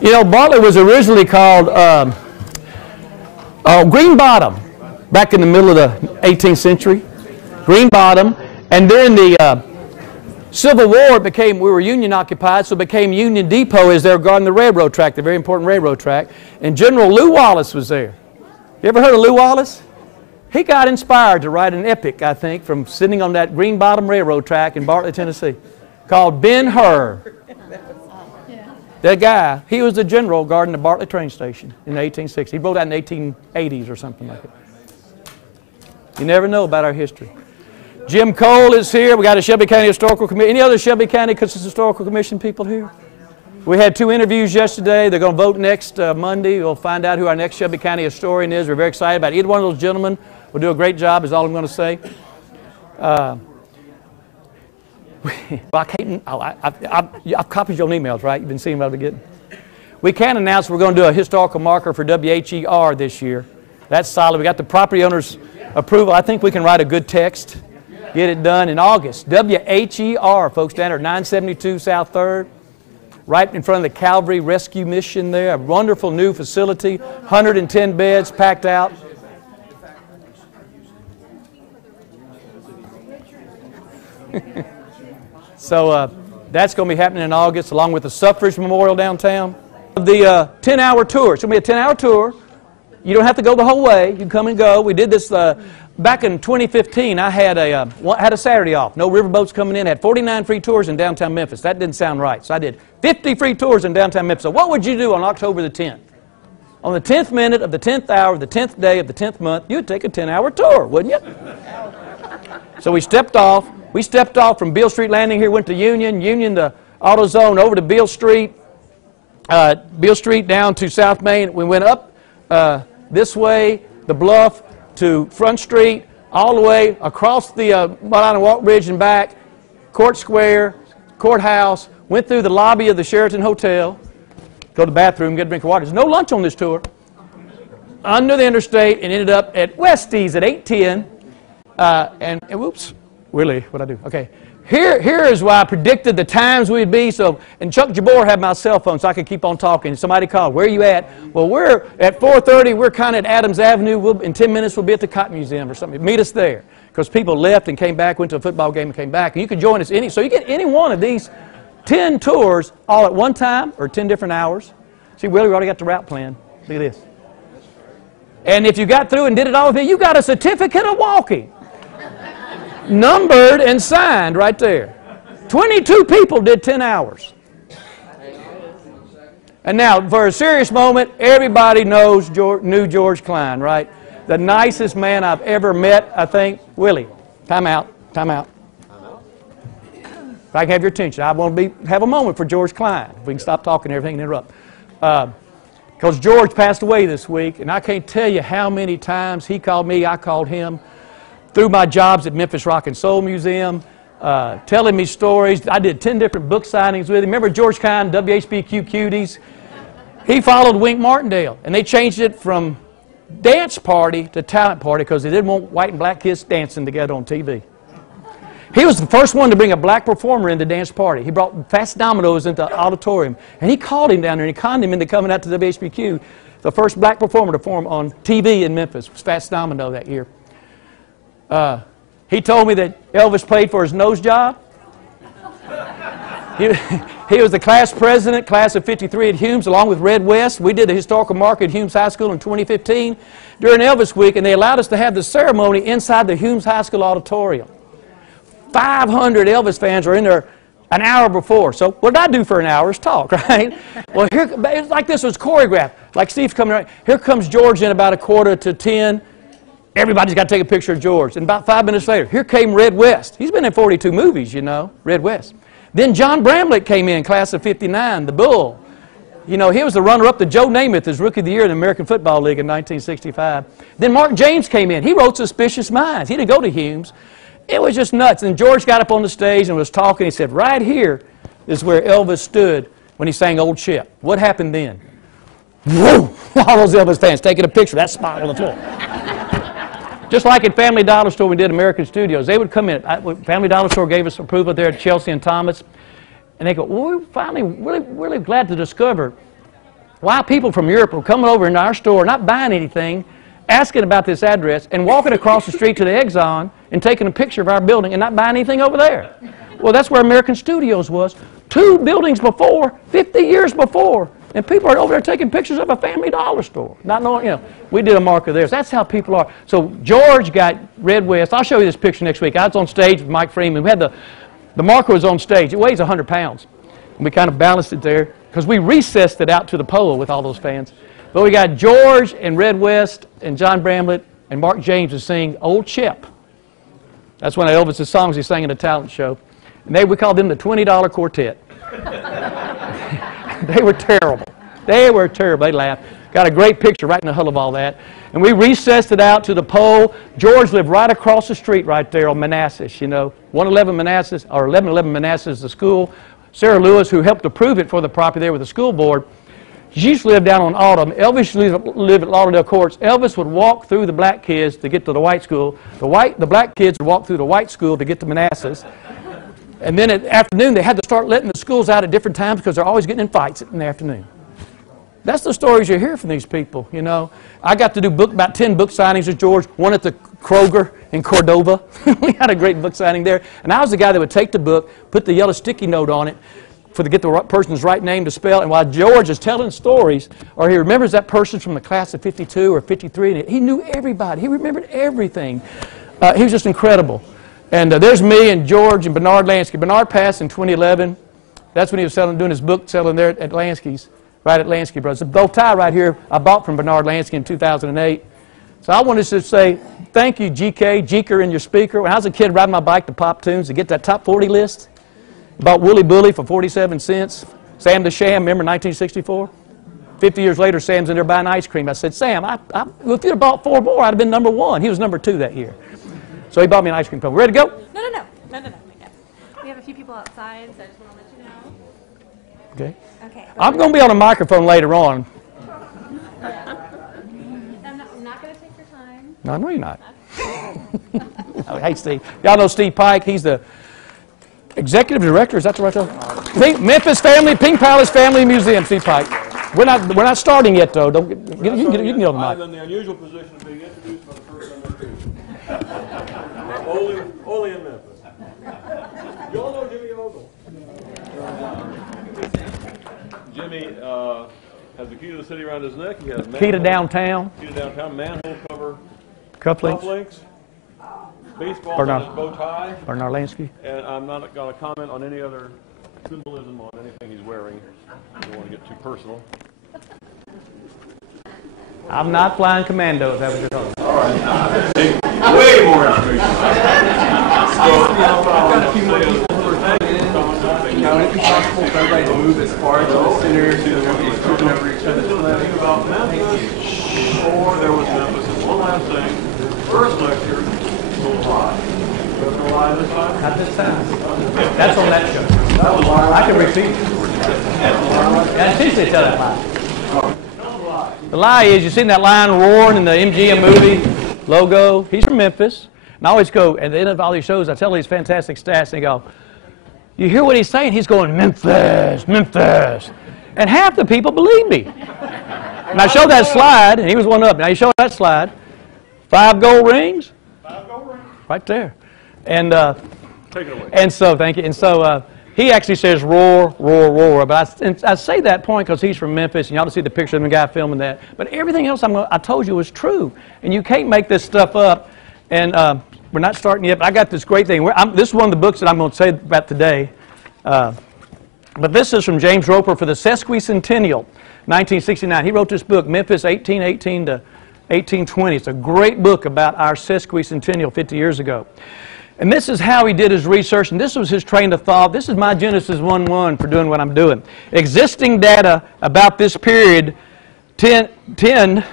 You know, Bartlett was originally called Green Bottom back in the middle of the 18th century. Green Bottom. And during the Civil War, it became, we were Union occupied, so it became Union Depot as they were guarding the railroad track, the very important railroad track. And General Lew Wallace was there. You ever heard of Lew Wallace? He got inspired to write an epic, I think, from sitting on that Green Bottom railroad track in Bartlett, Tennessee, called Ben-Hur. That guy, he was the general guarding the Bartlett train station in the 1860s. He wrote that in the 1880s or something like that. You never know about our history. Jim Cole is here. We got a Shelby County Historical Commission. Any other Shelby County Historical Commission people here? We had 2 interviews yesterday. They're going to vote next Monday. We'll find out who our next Shelby County historian is. We're very excited about it. Either one of those gentlemen will do a great job, is all I'm going to say. I've copied your emails, right? You've been seeing what I've been getting. We can announce we're going to do a historical marker for WHER this year. That's solid. We got the property owner's approval. I think we can write a good text, get it done in August. WHER, folks, down there at 972 South 3rd, right in front of the Calvary Rescue Mission there. A wonderful new facility, 110 beds packed out. So that's going to be happening in August, along with the Suffrage Memorial downtown. The 10-hour tour. It's going to be a 10-hour tour. You don't have to go the whole way. You can come and go. We did this back in 2015. I had a Saturday off. No riverboats coming in. I had 49 free tours in downtown Memphis. That didn't sound right. So I did 50 free tours in downtown Memphis. So what would you do on October the 10th? On the 10th minute of the 10th hour of the 10th day of the 10th month, you'd take a 10-hour tour, wouldn't you? So we stepped off. We stepped off from Beale Street Landing here, went to Union, Union to AutoZone, over to Beale Street down to South Main. We went up this way, the bluff, to Front Street, all the way across the Mud Island Walk Bridge and back, Court Square, Courthouse, went through the lobby of the Sheraton Hotel, go to the bathroom, get a drink of water. There's no lunch on this tour. Under the interstate and ended up at Westie's at 810. And whoops. Really? What'd I do? Okay. Here is why I predicted the times we'd be. So, and Chuck Jabor had my cell phone so I could keep on talking. Somebody called. Where are you at? Well, we're at 4:30. We're kind of at Adams Avenue. In 10 minutes, we'll be at the Cotton Museum or something. Meet us there. Because people left and came back, went to a football game and came back. And you can join us so you get any one of these 10 tours all at one time or 10 different hours. See, Willie, we already got the route plan. Look at this. And if you got through and did it all with me, you got a certificate of walking. Numbered and signed right there. 22 people did 10 hours. And now, for a serious moment, everybody knew George Klein, right? The nicest man I've ever met, I think. Willie, time out, time out. If I can have your attention, I want to have a moment for George Klein. If we can stop talking and everything and interrupt. Because George passed away this week, and I can't tell you how many times he called me, I called him. Through my jobs at Memphis Rock and Soul Museum, telling me stories. I did 10 different book signings with him. Remember George Klein, WHBQ Cuties? He followed Wink Martindale, and they changed it from dance party to talent party because they didn't want white and black kids dancing together on TV. He was the first one to bring a black performer into dance party. He brought Fast Dominoes into the auditorium, and he called him down there, and he conned him into coming out to WHBQ. The first black performer to perform on TV in Memphis was Fast Domino that year. He told me that Elvis played for his nose job. He was the class president, class of '53 at Humes, along with Red West. We did a historical marker at Humes High School in 2015 during Elvis Week, and they allowed us to have the ceremony inside the Humes High School auditorium. 500 Elvis fans were in there an hour before. So what did I do for an hour is talk, right? Well, it's like this was choreographed. Like Steve's coming right. Here comes George in about 9:45. Everybody's got to take a picture of George. And about 5 minutes later, here came Red West. He's been in 42 movies, you know, Red West. Then John Bramlett came in, class of '59, the Bull. You know, he was the runner-up to Joe Namath as Rookie of the Year in the American Football League in 1965. Then Mark James came in. He wrote Suspicious Minds. He didn't go to Humes. It was just nuts. And George got up on the stage and was talking. He said, right here is where Elvis stood when he sang Old Ship. What happened then? Whoa! All those Elvis fans taking a picture of that spot on the floor. Just like at Family Dollar Store, we did American Studios. They would come in. Family Dollar Store gave us approval there at Chelsea and Thomas. And they go, well, we're finally really glad to discover why people from Europe were coming over into our store, not buying anything, asking about this address, and walking across the street to the Exxon and taking a picture of our building and not buying anything over there. Well, that's where American Studios was. 2 buildings before, 50 years before, and people are over there taking pictures of a Family Dollar store. Not knowing, you know, we did a mark of theirs. That's how people are. So George got Red West. I'll show you this picture next week. I was on stage with Mike Freeman. We had the marker was on stage. It weighs 100 pounds. And we kind of balanced it there because we recessed it out to the pole with all those fans. But we got George and Red West and John Bramlett and Mark James to sing Old Chip. That's one of Elvis's songs he sang in a talent show. And we called them the $20 Quartet. They were terrible. They were terrible. They laughed. Got a great picture right in the huddle of all that. And we recessed it out to the pole. George lived right across the street right there on Manassas, you know. 111 Manassas, or 1111 Manassas, the school. Sarah Lewis, who helped approve it for the property there with the school board, she used to live down on Autumn. Elvis used to live at Lauderdale Courts. Elvis would walk through the black kids to get to the white school. The black kids would walk through the white school to get to Manassas. And then at afternoon, they had to start letting the schools out at different times because they're always getting in fights in the afternoon. That's the stories you hear from these people, you know. I got to do about 10 book signings with George, one at the Kroger in Cordova. We had a great book signing there. And I was the guy that would take the book, put the yellow sticky note on it, to get the person's right name to spell. And while George is telling stories, or he remembers that person from the class of 52 or 53, and he knew everybody. He remembered everything. He was just incredible. And there's me and George and Bernard Lansky. Bernard passed in 2011. That's when he was doing his book selling there at Lansky's, right at Lansky Brothers. The bow tie right here I bought from Bernard Lansky in 2008. So I wanted to say thank you, GK, Jeker, and your speaker. When I was a kid riding my bike to Pop Tunes to get that top 40 list, bought Wooly Bully for 47 cents. Sam the Sham, remember 1964? 50 years later, Sam's in there buying ice cream. I said, Sam, if you'd have bought 4 more, I'd have been number 1. He was number 2 that year. So he bought me an ice cream cone. Ready to go? No. We have a few people outside, so I just want to let you know. Okay. Okay. I'm going to be on a microphone later on. I'm not going to take your time. No, I know you're not. Hey, Steve. Y'all know Steve Pike. He's the executive director. Is that the right term? Memphis Family, Pink Palace Family Museum, Steve Pike. We're not starting yet, though. You can get on the mic. I'm in the unusual position of being introduced by the person I'm introduced. Only in Memphis. You all know Jimmy Ogle. Jimmy has the key to the city around his neck. He has Key to downtown. Key to downtown. Manhole cover. Cufflinks. Baseball on his bow tie. Bernard Lansky. And I'm not going to comment on any other symbolism on anything he's wearing. I don't want to get too personal. I'm not flying commando, if that was your thought. All right. Way more information. I've got a few more people who are coming in. Would it be possible for everybody to move as far to the center so that everybody's tripping over each other's flag? About Memphis, before there was Memphis, and one last thing. First lecture, was live. Was it live this time? Not this time. That's on that show. That was live. I can repeat it. Yeah, essentially tell that lie. The lie is, you seen that lion roaring in the MGM movie logo? He's from Memphis. And I always go, at the end of all these shows, I tell these fantastic stats, and they go, you hear what he's saying? He's going, Memphis, Memphis. And half the people believe me. And I showed that slide, and he was one up. Now you show that slide. 5 gold rings. 5 gold rings. Right there. And Take it away. And so, thank you. And so he actually says roar, roar, roar. But I say that point because he's from Memphis, and y'all see the picture of the guy filming that. But everything else I told you was true. And you can't make this stuff up. And we're not starting yet, but I got this great thing. This is one of the books that I'm going to say about today. But this is from James Roper for the Sesquicentennial, 1969. He wrote this book, Memphis 1818 to 1820. It's a great book about our sesquicentennial 50 years ago. And this is how he did his research, and this was his train of thought. This is my Genesis 1:1 for doing what I'm doing. Existing data about this period tend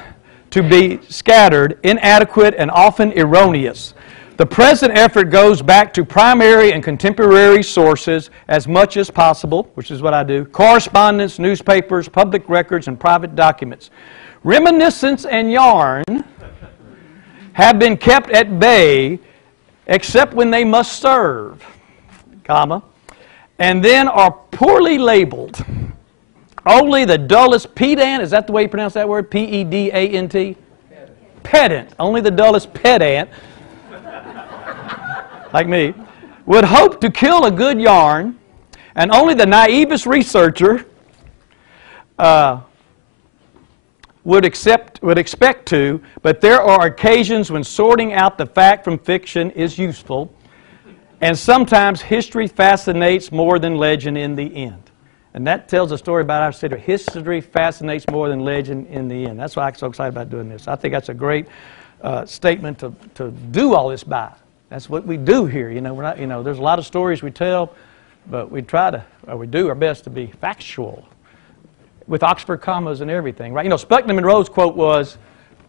to be scattered, inadequate, and often erroneous. The present effort goes back to primary and contemporary sources as much as possible, which is what I do, correspondence, newspapers, public records, and private documents. Reminiscence and yarn have been kept at bay except when they must serve, comma, and then are poorly labeled. Only the dullest pedant, is that the way you pronounce that word? P-E-D-A-N-T? Pedant. Only the dullest pedant, like me, would hope to kill a good yarn, and only the naivest researcher would expect to, but there are occasions when sorting out the fact from fiction is useful, and sometimes history fascinates more than legend in the end. And that tells a story about our city. History fascinates more than legend in the end. That's why I'm so excited about doing this. I think that's a great statement to do all this by. That's what we do here. You know, we're not, you know, there's a lot of stories we tell, but we try to, or we do our best to be factual, with Oxford commas and everything, right? You know, Sputnik Monroe's quote was,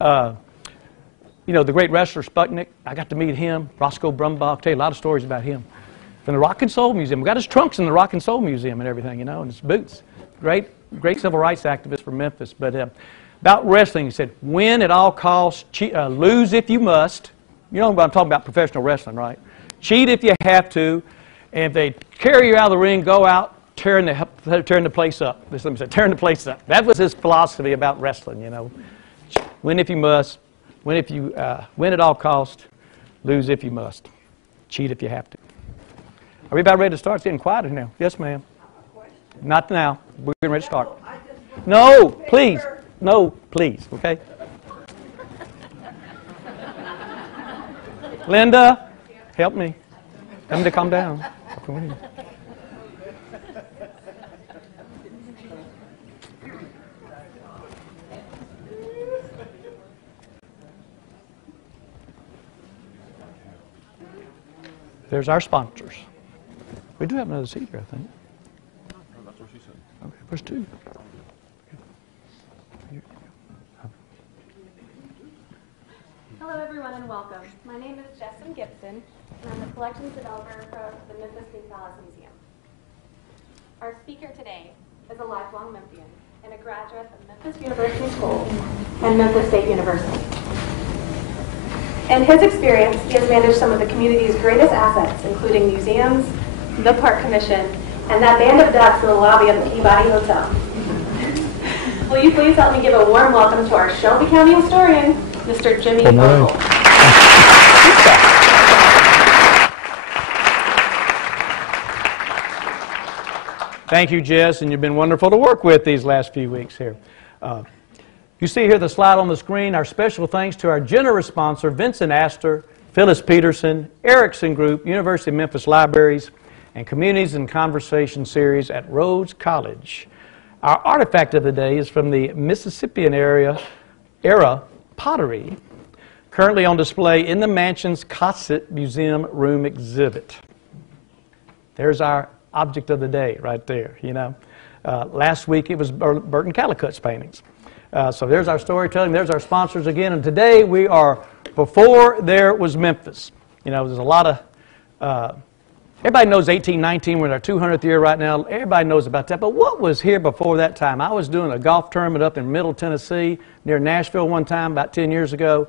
you know, the great wrestler Sputnik. I got to meet him. Roscoe Brumbaugh. I'll tell you a lot of stories about him. From the Rock and Soul Museum. We got his trunks in the Rock and Soul Museum and everything, you know, and his boots. Great civil rights activist from Memphis. But about wrestling, he said, win at all costs, lose if you must. You know what I'm talking about, professional wrestling, right? Cheat if you have to. And if they carry you out of the ring, go out, tearing the place up. Let me say, tearing the place up. That was his philosophy about wrestling, you know. Win if you must. Win at all costs. Lose if you must. Cheat if you have to. Are we about ready to start? It's getting quieter now. Yes, ma'am. Not now. We're getting ready to start. No, please. No, please. Okay? Linda, help me. Tell me to calm down. There's our sponsors. We do have another seat here, I think. That's what she said. Okay, there's two. Hello, everyone, and welcome. My name is Jessamine Gibson, and I'm the collections developer for the Memphis New Palace Museum. Our speaker today is a lifelong Memphian and a graduate of Memphis University School and Memphis State University. In his experience, he has managed some of the community's greatest assets, including museums, the Park Commission, and that band of ducks in the lobby of the Peabody Hotel. Will you please help me give a warm welcome to our Shelby County historian, Mr. Jimmy Ogle. Thank you, Jess, and you've been wonderful to work with these last few weeks here. You see here the slide on the screen, our special thanks to our generous sponsor, Vincent Astor, Phyllis Peterson, Erickson Group, University of Memphis Libraries, and Communities in Conversation series at Rhodes College. Our artifact of the day is from the Mississippian era pottery, currently on display in the mansion's Cosset Museum room exhibit. There's our object of the day right there, you know. Last week it was Burton Callicut's paintings. So there's our storytelling, there's our sponsors again, and today we are before there was Memphis. You know, there's a lot of, everybody knows 1819, we're in our 200th year right now, everybody knows about that, but what was here before that time? I was doing a golf tournament up in Middle Tennessee, near Nashville one time, about 10 years ago,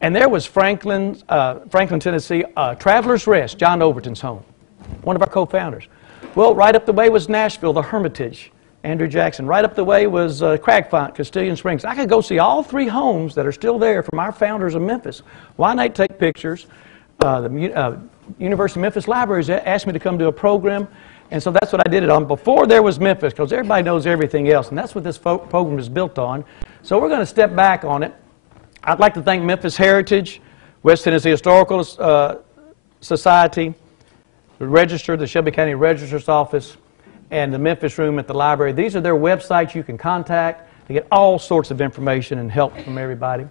and there was Franklin, Tennessee, Traveler's Rest, John Overton's home, one of our co-founders. Well, right up the way was Nashville, the Hermitage, Andrew Jackson. Right up the way was Cragfont, Castilian Springs. I could go see all three homes that are still there from our founders of Memphis. Why not take pictures? The University of Memphis Libraries asked me to come do a program, and so that's what I did it on before there was Memphis, because everybody knows everything else, and that's what this program is built on. So we're going to step back on it. I'd like to thank Memphis Heritage, West Tennessee Historical Society, the Register, the Shelby County Registrar's Office, and the Memphis Room at the library. These are their websites you can contact to get all sorts of information and help from everybody.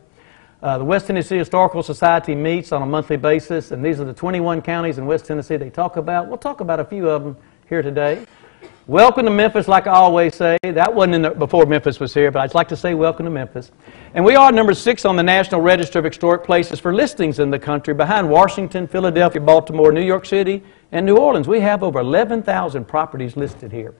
The West Tennessee Historical Society meets on a monthly basis, and these are the 21 counties in West Tennessee they talk about. We'll talk about a few of them here today. Welcome to Memphis, like I always say. That wasn't before Memphis was here, but I'd like to say welcome to Memphis. And we are number 6 on the National Register of Historic Places for listings in the country, behind Washington, Philadelphia, Baltimore, New York City, and New Orleans. We have over 11,000 properties listed here.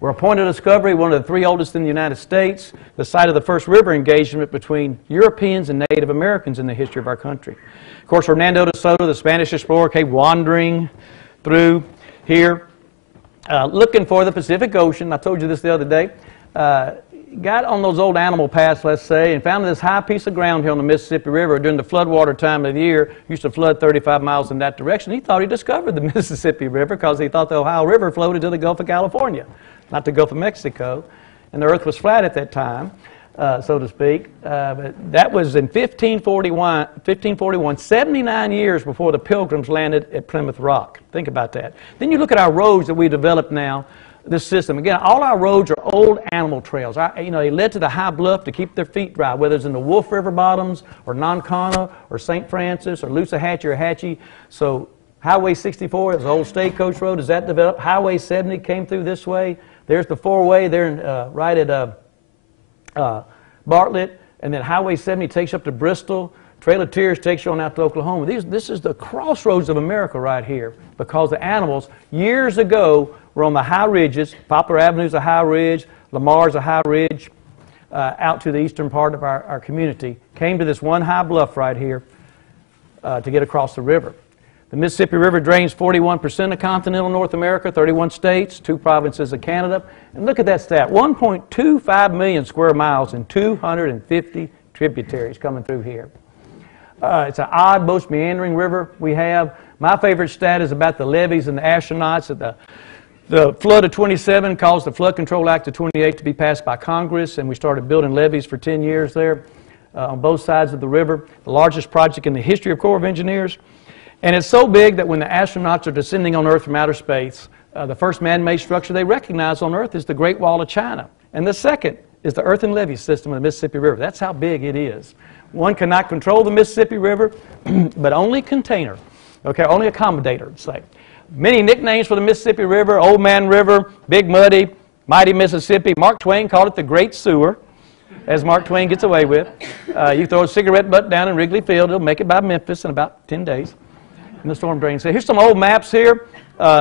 We're a point of discovery, one of the 3 oldest in the United States, the site of the first river engagement between Europeans and Native Americans in the history of our country. Of course, Hernando de Soto, the Spanish explorer, came wandering through here, looking for the Pacific Ocean. I told you this the other day. got on those old animal paths, let's say, and found this high piece of ground here on the Mississippi River during the floodwater time of the year. Used to flood 35 miles in that direction. He thought he discovered the Mississippi River because he thought the Ohio River flowed into the Gulf of California, not the Gulf of Mexico. And the earth was flat at that time, so to speak. But that was in 1541, 79 years before the Pilgrims landed at Plymouth Rock. Think about that. Then you look at our roads that we developed now. This system. Again, all our roads are old animal trails. They led to the high bluff to keep their feet dry, whether it's in the Wolf River bottoms or Nonconnah or St. Francis or Loosahatchee or Hatchie. So Highway 64 is the old stagecoach road. As that developed, Highway 70 came through this way. There's the four-way there right at Bartlett. And then Highway 70 takes you up to Bristol. Trail of Tears takes you on out to Oklahoma. This is the crossroads of America right here because the animals years ago were on the high ridges. Poplar Avenue's a high ridge. Lamar's a high ridge out to the eastern part of our community. Came to this one high bluff right here to get across the river. The Mississippi River drains 41% of continental North America, 31 states, 2 provinces of Canada. And look at that stat, 1.25 million square miles and 250 tributaries coming through here. It's an odd, most meandering river we have. My favorite stat is about the levees and the astronauts. The flood of 27 caused the Flood Control Act of 28 to be passed by Congress, and we started building levees for 10 years there on both sides of the river. The largest project in the history of Corps of Engineers. And it's so big that when the astronauts are descending on Earth from outer space, the first man-made structure they recognize on Earth is the Great Wall of China. And the second is the earthen levee system of the Mississippi River. That's how big it is. One cannot control the Mississippi River, but only container, okay, only accommodator, say. Many nicknames for the Mississippi River: Old Man River, Big Muddy, Mighty Mississippi. Mark Twain called it the Great Sewer, as Mark Twain gets away with. You throw a cigarette butt down in Wrigley Field, it'll make it by Memphis in about 10 days. And the storm drain. So here's some old maps here.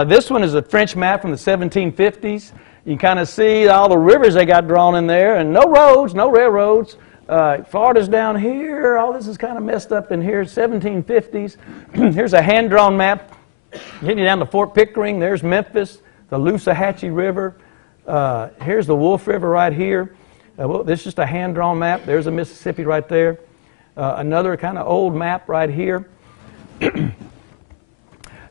This one is a French map from the 1750s. You can kind of see all the rivers they got drawn in there, and no roads, no railroads. Florida's down here. All this is kind of messed up in here. 1750s. Here's a hand-drawn map. Getting you down to Fort Pickering. There's Memphis, the Loosahatchee River. Here's the Wolf River right here. Well, this is just a hand-drawn map. There's the Mississippi right there. Another kind of old map right here.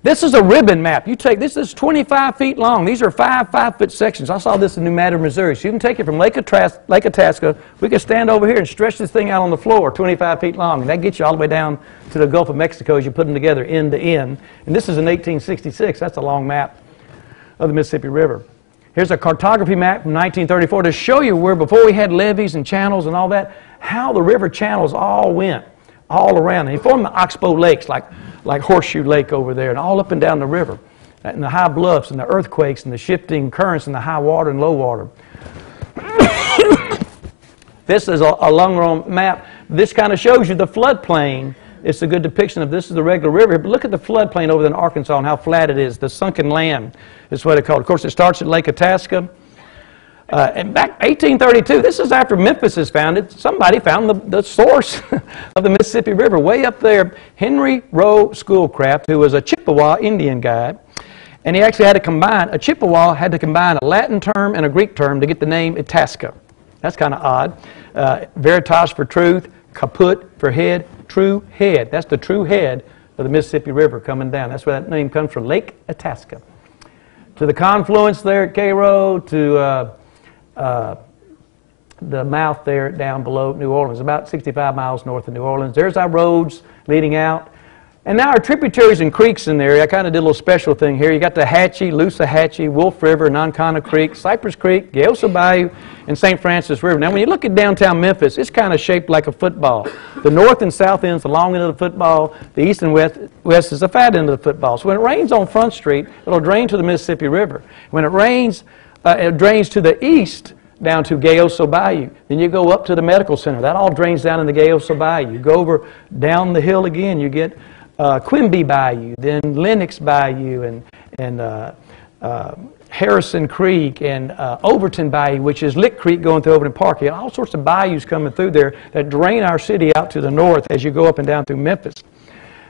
This is a ribbon map. You take this is 25 feet long. These are 5-foot sections. I saw this in New Madrid, Missouri. So you can take it from Lake Itasca. We can stand over here and stretch this thing out on the floor, 25 feet long, and that gets you all the way down to the Gulf of Mexico as you put them together end to end. And this is in 1866. That's a long map of the Mississippi River. Here's a cartography map from 1934 to show you where, before we had levees and channels and all that, how the river channels all went all around. And they formed the Oxbow Lakes, like Horseshoe Lake over there, and all up and down the river, and the high bluffs and the earthquakes and the shifting currents and the high water and low water. This is a long map. This kind of shows you the floodplain. It's a good depiction of this is the regular river, but look at the floodplain over there in Arkansas and how flat it is. The sunken land is what it's called. Of course, it starts at Lake Itasca. And back 1832, this is after Memphis is founded, somebody found the source of the Mississippi River way up there. Henry Rowe Schoolcraft, who was a Chippewa Indian guy, and he actually had to combine, a Chippewa had to combine a Latin term and a Greek term to get the name Itasca. That's kind of odd. Veritas for truth, caput for head, true head. That's the true head of the Mississippi River coming down. That's where that name comes from, Lake Itasca. To the confluence there at Cairo, to the mouth there down below New Orleans, about 65 miles north of New Orleans. There's our roads leading out. And now our tributaries and creeks in there. I kind of did a little special thing here. You got the Hatchie, Loosahatchee, Wolf River, Nonconnah Creek, Cypress Creek, Gayosa Bayou, and St. Francis River. Now when you look at downtown Memphis, it's kind of shaped like a football. The north and south ends, the long end of the football. The east and west is the fat end of the football. So when it rains on Front Street, it'll drain to the Mississippi River. When it rains, it drains to the east down to Gayosa Bayou. Then you go up to the medical center. That all drains down in the Gayosa Bayou. You go over down the hill again, you get Quimby Bayou, then Lennox Bayou, and Harrison Creek, and Overton Bayou, which is Lick Creek going through Overton Park. You have all sorts of bayous coming through there that drain our city out to the north as you go up and down through Memphis.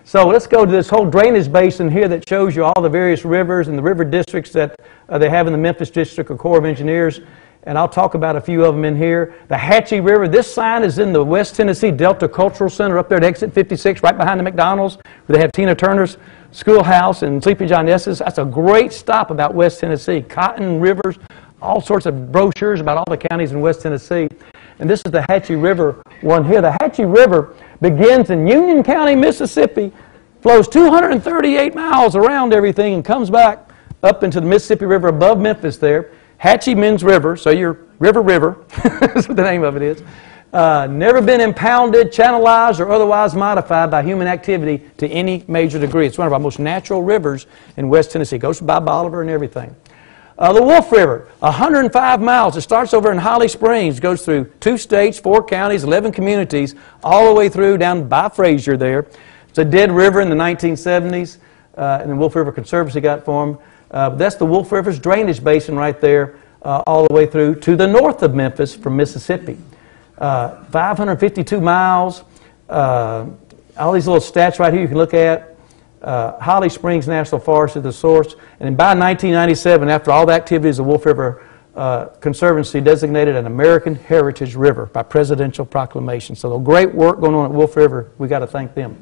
So let's go to this whole drainage basin here that shows you all the various rivers and the river districts that they have in the Memphis District of Corps of Engineers. and I'll talk about a few of them in here. The Hatchie River, this sign is in the West Tennessee Delta Cultural Center up there at exit 56, right behind the McDonald's, where they have Tina Turner's Schoolhouse and Sleepy John S's. That's a great stop about West Tennessee. Cotton, rivers, all sorts of brochures about all the counties in West Tennessee. And this is the Hatchie River one here. The Hatchie River begins in Union County, Mississippi, flows 238 miles around everything and comes back up into the Mississippi River above Memphis there. Hatchie means river, so your river, that's what the name of it is. Never been impounded, channelized, or otherwise modified by human activity to any major degree. It's one of our most natural rivers in West Tennessee. It goes by Bolivar and everything. The Wolf River, 105 miles. It starts over in Holly Springs, goes through 2 states, 4 counties, 11 communities, all the way through down by Frazier there. It's a dead river in the 1970s, and the Wolf River Conservancy got formed. That's the Wolf River's drainage basin right there, all the way through to the north of Memphis from Mississippi. 552 miles. All these little stats right here you can look at. Holly Springs National Forest is the source. And by 1997, after all the activities, the Wolf River Conservancy designated an American Heritage River by presidential proclamation. So the great work going on at Wolf River, we got to thank them.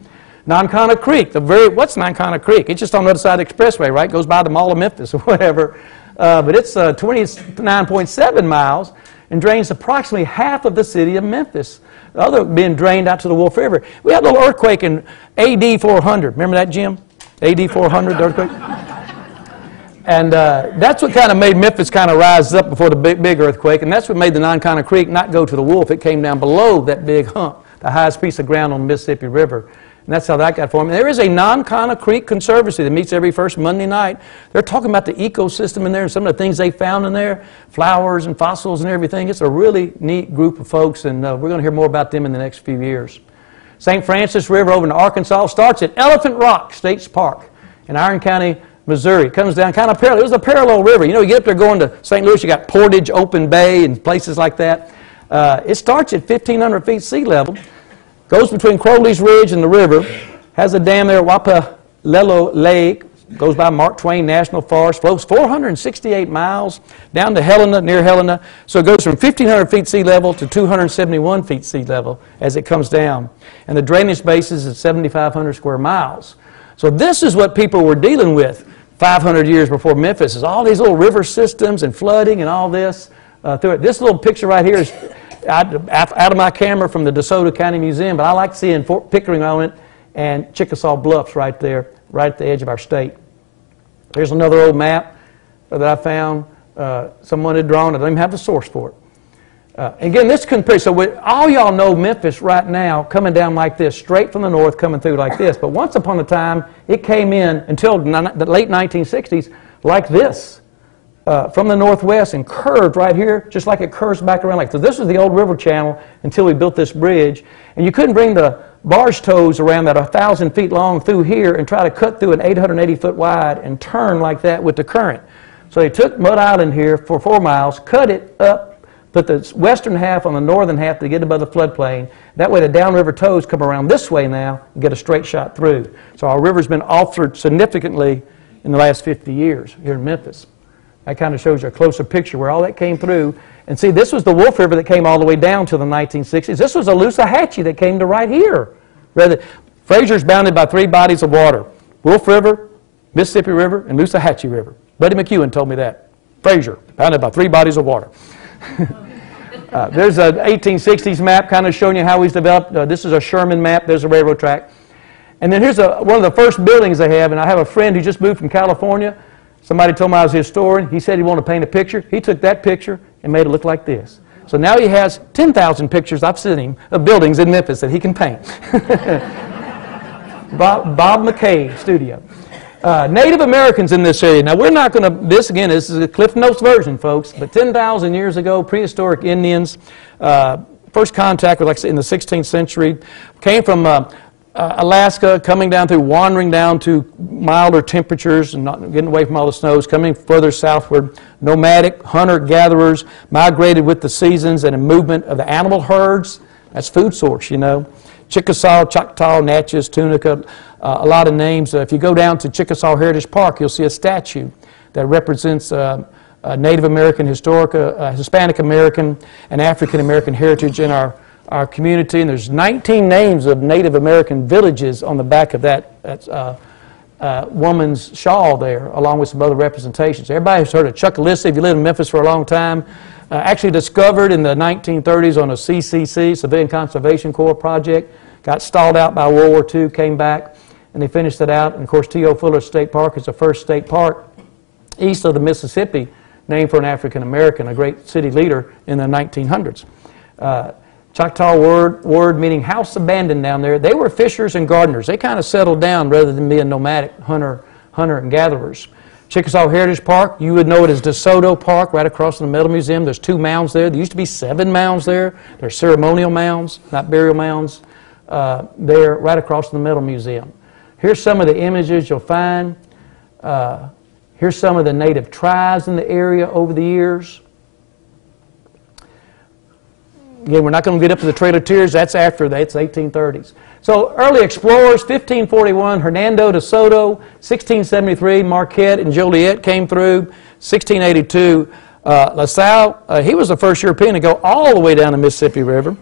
Nonconnah Creek, what's Nonconnah Creek? It's just on the other side of the expressway, right? It goes by the Mall of Memphis or whatever. But it's 29.7 miles and drains approximately half of the city of Memphis. The other being drained out to the Wolf River. We had a little earthquake in AD 400. Remember that, Jim? AD 400, the earthquake? And that's what kind of made Memphis kind of rise up before the big earthquake, and that's what made the Nonconnah Creek not go to the Wolf. It came down below that big hump, the highest piece of ground on the Mississippi River. And that's how that got formed. And there is a Nonconnah Creek Conservancy that meets every first Monday night. They're talking about the ecosystem in there and some of the things they found in there, flowers and fossils and everything. It's a really neat group of folks, and we're going to hear more about them in the next few years. St. Francis River over in Arkansas starts at Elephant Rock State Park in Iron County, Missouri. It comes down kind of parallel. It was a parallel river. You know, you get up there going to St. Louis, you got Portage, Open Bay, and places like that. It starts at 1,500 feet sea level. Goes between Crowley's Ridge and the river, has a dam there at Wapalelo Lake, goes by Mark Twain National Forest, flows 468 miles down to Helena, near Helena. So it goes from 1,500 feet sea level to 271 feet sea level as it comes down. And the drainage basis is 7,500 square miles. So this is what people were dealing with 500 years before Memphis, is all these little river systems and flooding and all this through it. This little picture right here is out of my camera from the DeSoto County Museum, but I like seeing Fort Pickering on it and Chickasaw Bluffs right there, right at the edge of our state. Here's another old map that I found. Someone had drawn. I don't even have the source for it. Again, this compares. So all y'all know Memphis right now coming down like this, straight from the north, coming through like this. But once upon a time, it came in until the late 1960s like this. From the northwest and curved right here, just like it curves back around like this. So this was the old river channel until we built this bridge. And you couldn't bring the barge tows around that 1,000 feet long through here and try to cut through an 880 foot wide and turn like that with the current. So they took Mud Island here for 4 miles, cut it up, put the western half on the northern half to get above the floodplain. That way the downriver tows come around this way now and get a straight shot through. So our river's been altered significantly in the last 50 years here in Memphis. That kind of shows you a closer picture where all that came through. And see, this was the Wolf River that came all the way down to the 1960s. This was a Loosahachie that came to right here. Frazier's bounded by 3 bodies of water: Wolf River, Mississippi River, and Loosahachie River. Buddy McEwen told me that. Frazier, bounded by 3 bodies of water. There's an 1860s map kind of showing you how he's developed. This is a Sherman map. There's a railroad track. And then here's one of the first buildings they have. And I have a friend who just moved from California. Somebody told me I was a historian. He said he wanted to paint a picture. He took that picture and made it look like this. So now he has 10,000 pictures I've seen him of buildings in Memphis that he can paint. Bob McKay studio. Native Americans in this area. Now we're not going to, this is a Cliff Notes version, folks, but 10,000 years ago, prehistoric Indians, first contact, like I said, in the 16th century, came from Alaska, coming down through, wandering down to milder temperatures and not getting away from all the snows, coming further southward. Nomadic hunter-gatherers migrated with the seasons and a movement of the animal herds. That's food source, you know. Chickasaw, Choctaw, Natchez, Tunica, a lot of names. If you go down to Chickasaw Heritage Park, you'll see a statue that represents Native American, Hispanic American, and African American heritage in our community. And there's 19 names of Native American villages on the back of that woman's shawl there, along with some other representations. Everybody's heard of Chucalissa if you lived in Memphis for a long time. Actually discovered in the 1930s on a CCC, Civilian Conservation Corps project. Got stalled out by World War II, came back, and they finished it out. And of course, T.O. Fuller State Park is the first state park east of the Mississippi, named for an African American, a great city leader in the 1900s. Choctaw word meaning house abandoned down there. They were fishers and gardeners. They kind of settled down rather than being nomadic hunter and gatherers. Chickasaw Heritage Park, you would know it as DeSoto Park, right across from the Metal Museum. There's 2 mounds there. There used to be 7 mounds there. They're ceremonial mounds, not burial mounds. There, right across from the Metal Museum. Here's some of the images you'll find. Here's some of the native tribes in the area over the years. Again, we're not going to get up to the Trail of Tears. That's after that. It's 1830s. So early explorers, 1541, Hernando de Soto. 1673, Marquette and Joliet came through. 1682, La Salle, he was the first European to go all the way down the Mississippi River.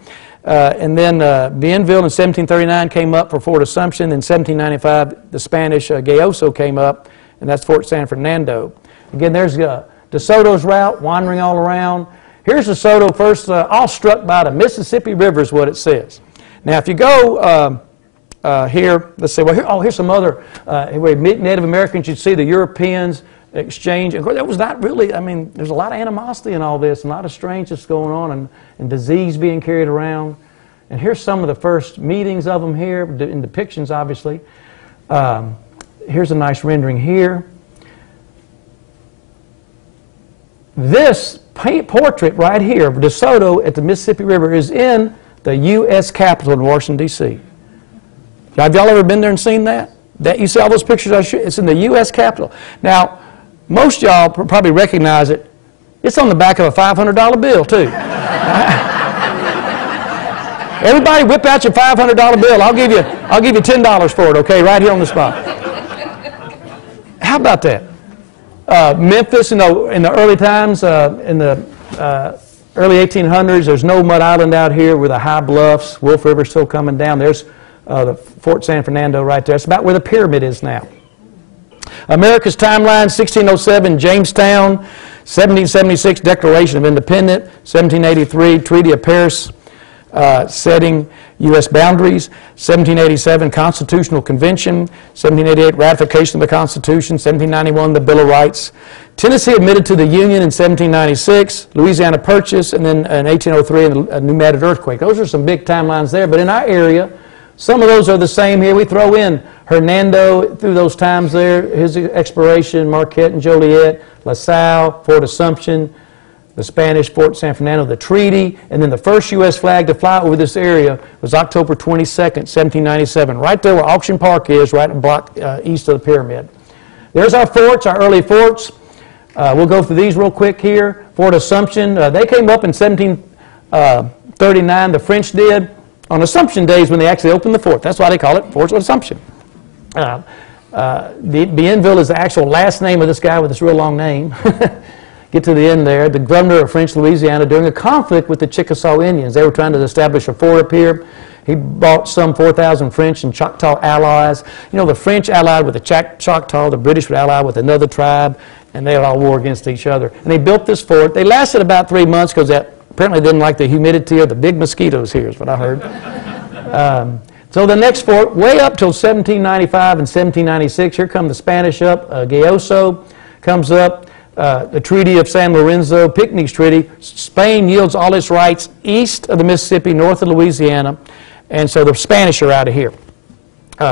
And then Bienville in 1739 came up for Fort Assumption. In 1795, the Spanish Gayoso came up, and that's Fort San Fernando. Again, there's DeSoto's route, wandering all around. Here's DeSoto first, all struck by the Mississippi River is what it says. Now, if you go here, let's say, well, here's some other, where Native Americans, you'd see the Europeans exchange. Of course, that was not really, I mean, there's a lot of animosity in all this, and a lot of strangeness going on, and disease being carried around. And here's some of the first meetings of them here, in depictions, obviously. Here's a nice rendering here. This portrait right here of DeSoto at the Mississippi River is in the U.S. Capitol in Washington, D.C. Have y'all ever been there and seen that? You see all those pictures? It's in the U.S. Capitol. Now, most y'all probably recognize it. It's on the back of a $500 bill, too. Everybody whip out your $500 bill. I'll give you $10 for it, okay, right here on the spot. How about that? Memphis, in the early times, in the early 1800s, there's no mud island out here with the high bluffs. Wolf River's still coming down. There's the Fort San Fernando right there. It's about where the pyramid is now. America's timeline, 1607, Jamestown, 1776, Declaration of Independence, 1783, Treaty of Paris, setting U.S. boundaries, 1787, Constitutional Convention, 1788, ratification of the Constitution, 1791, the Bill of Rights. Tennessee admitted to the Union in 1796, Louisiana Purchase, and then in 1803, a pneumatic earthquake. Those are some big timelines there, but in our area, some of those are the same here. We throw in Hernando through those times there, his exploration, Marquette and Joliet, La Salle, Fort Assumption, the Spanish Fort San Fernando, the treaty, and then the first U.S. flag to fly over this area was October 22nd, 1797, right there where Auction Park is, right a block east of the pyramid. There's our forts, our early forts. We'll go through these real quick here. Fort Assumption, they came up in 1739, the French did, on Assumption days when they actually opened the fort. That's why they call it Fort Assumption. Bienville is the actual last name of this guy with this real long name. Get to the end there. The governor of French Louisiana during a conflict with the Chickasaw Indians. They were trying to establish a fort up here. He bought some 4,000 French and Choctaw allies. You know, the French allied with the Choctaw, the British would ally with another tribe, and they all war against each other. And they built this fort. They lasted about 3 months because that apparently didn't like the humidity or the big mosquitoes here is what I heard. So the next fort, way up till 1795 and 1796, here come the Spanish up. Gayoso comes up. The Treaty of San Lorenzo, Pinckney's Treaty. Spain yields all its rights east of the Mississippi, north of Louisiana, and so the Spanish are out of here.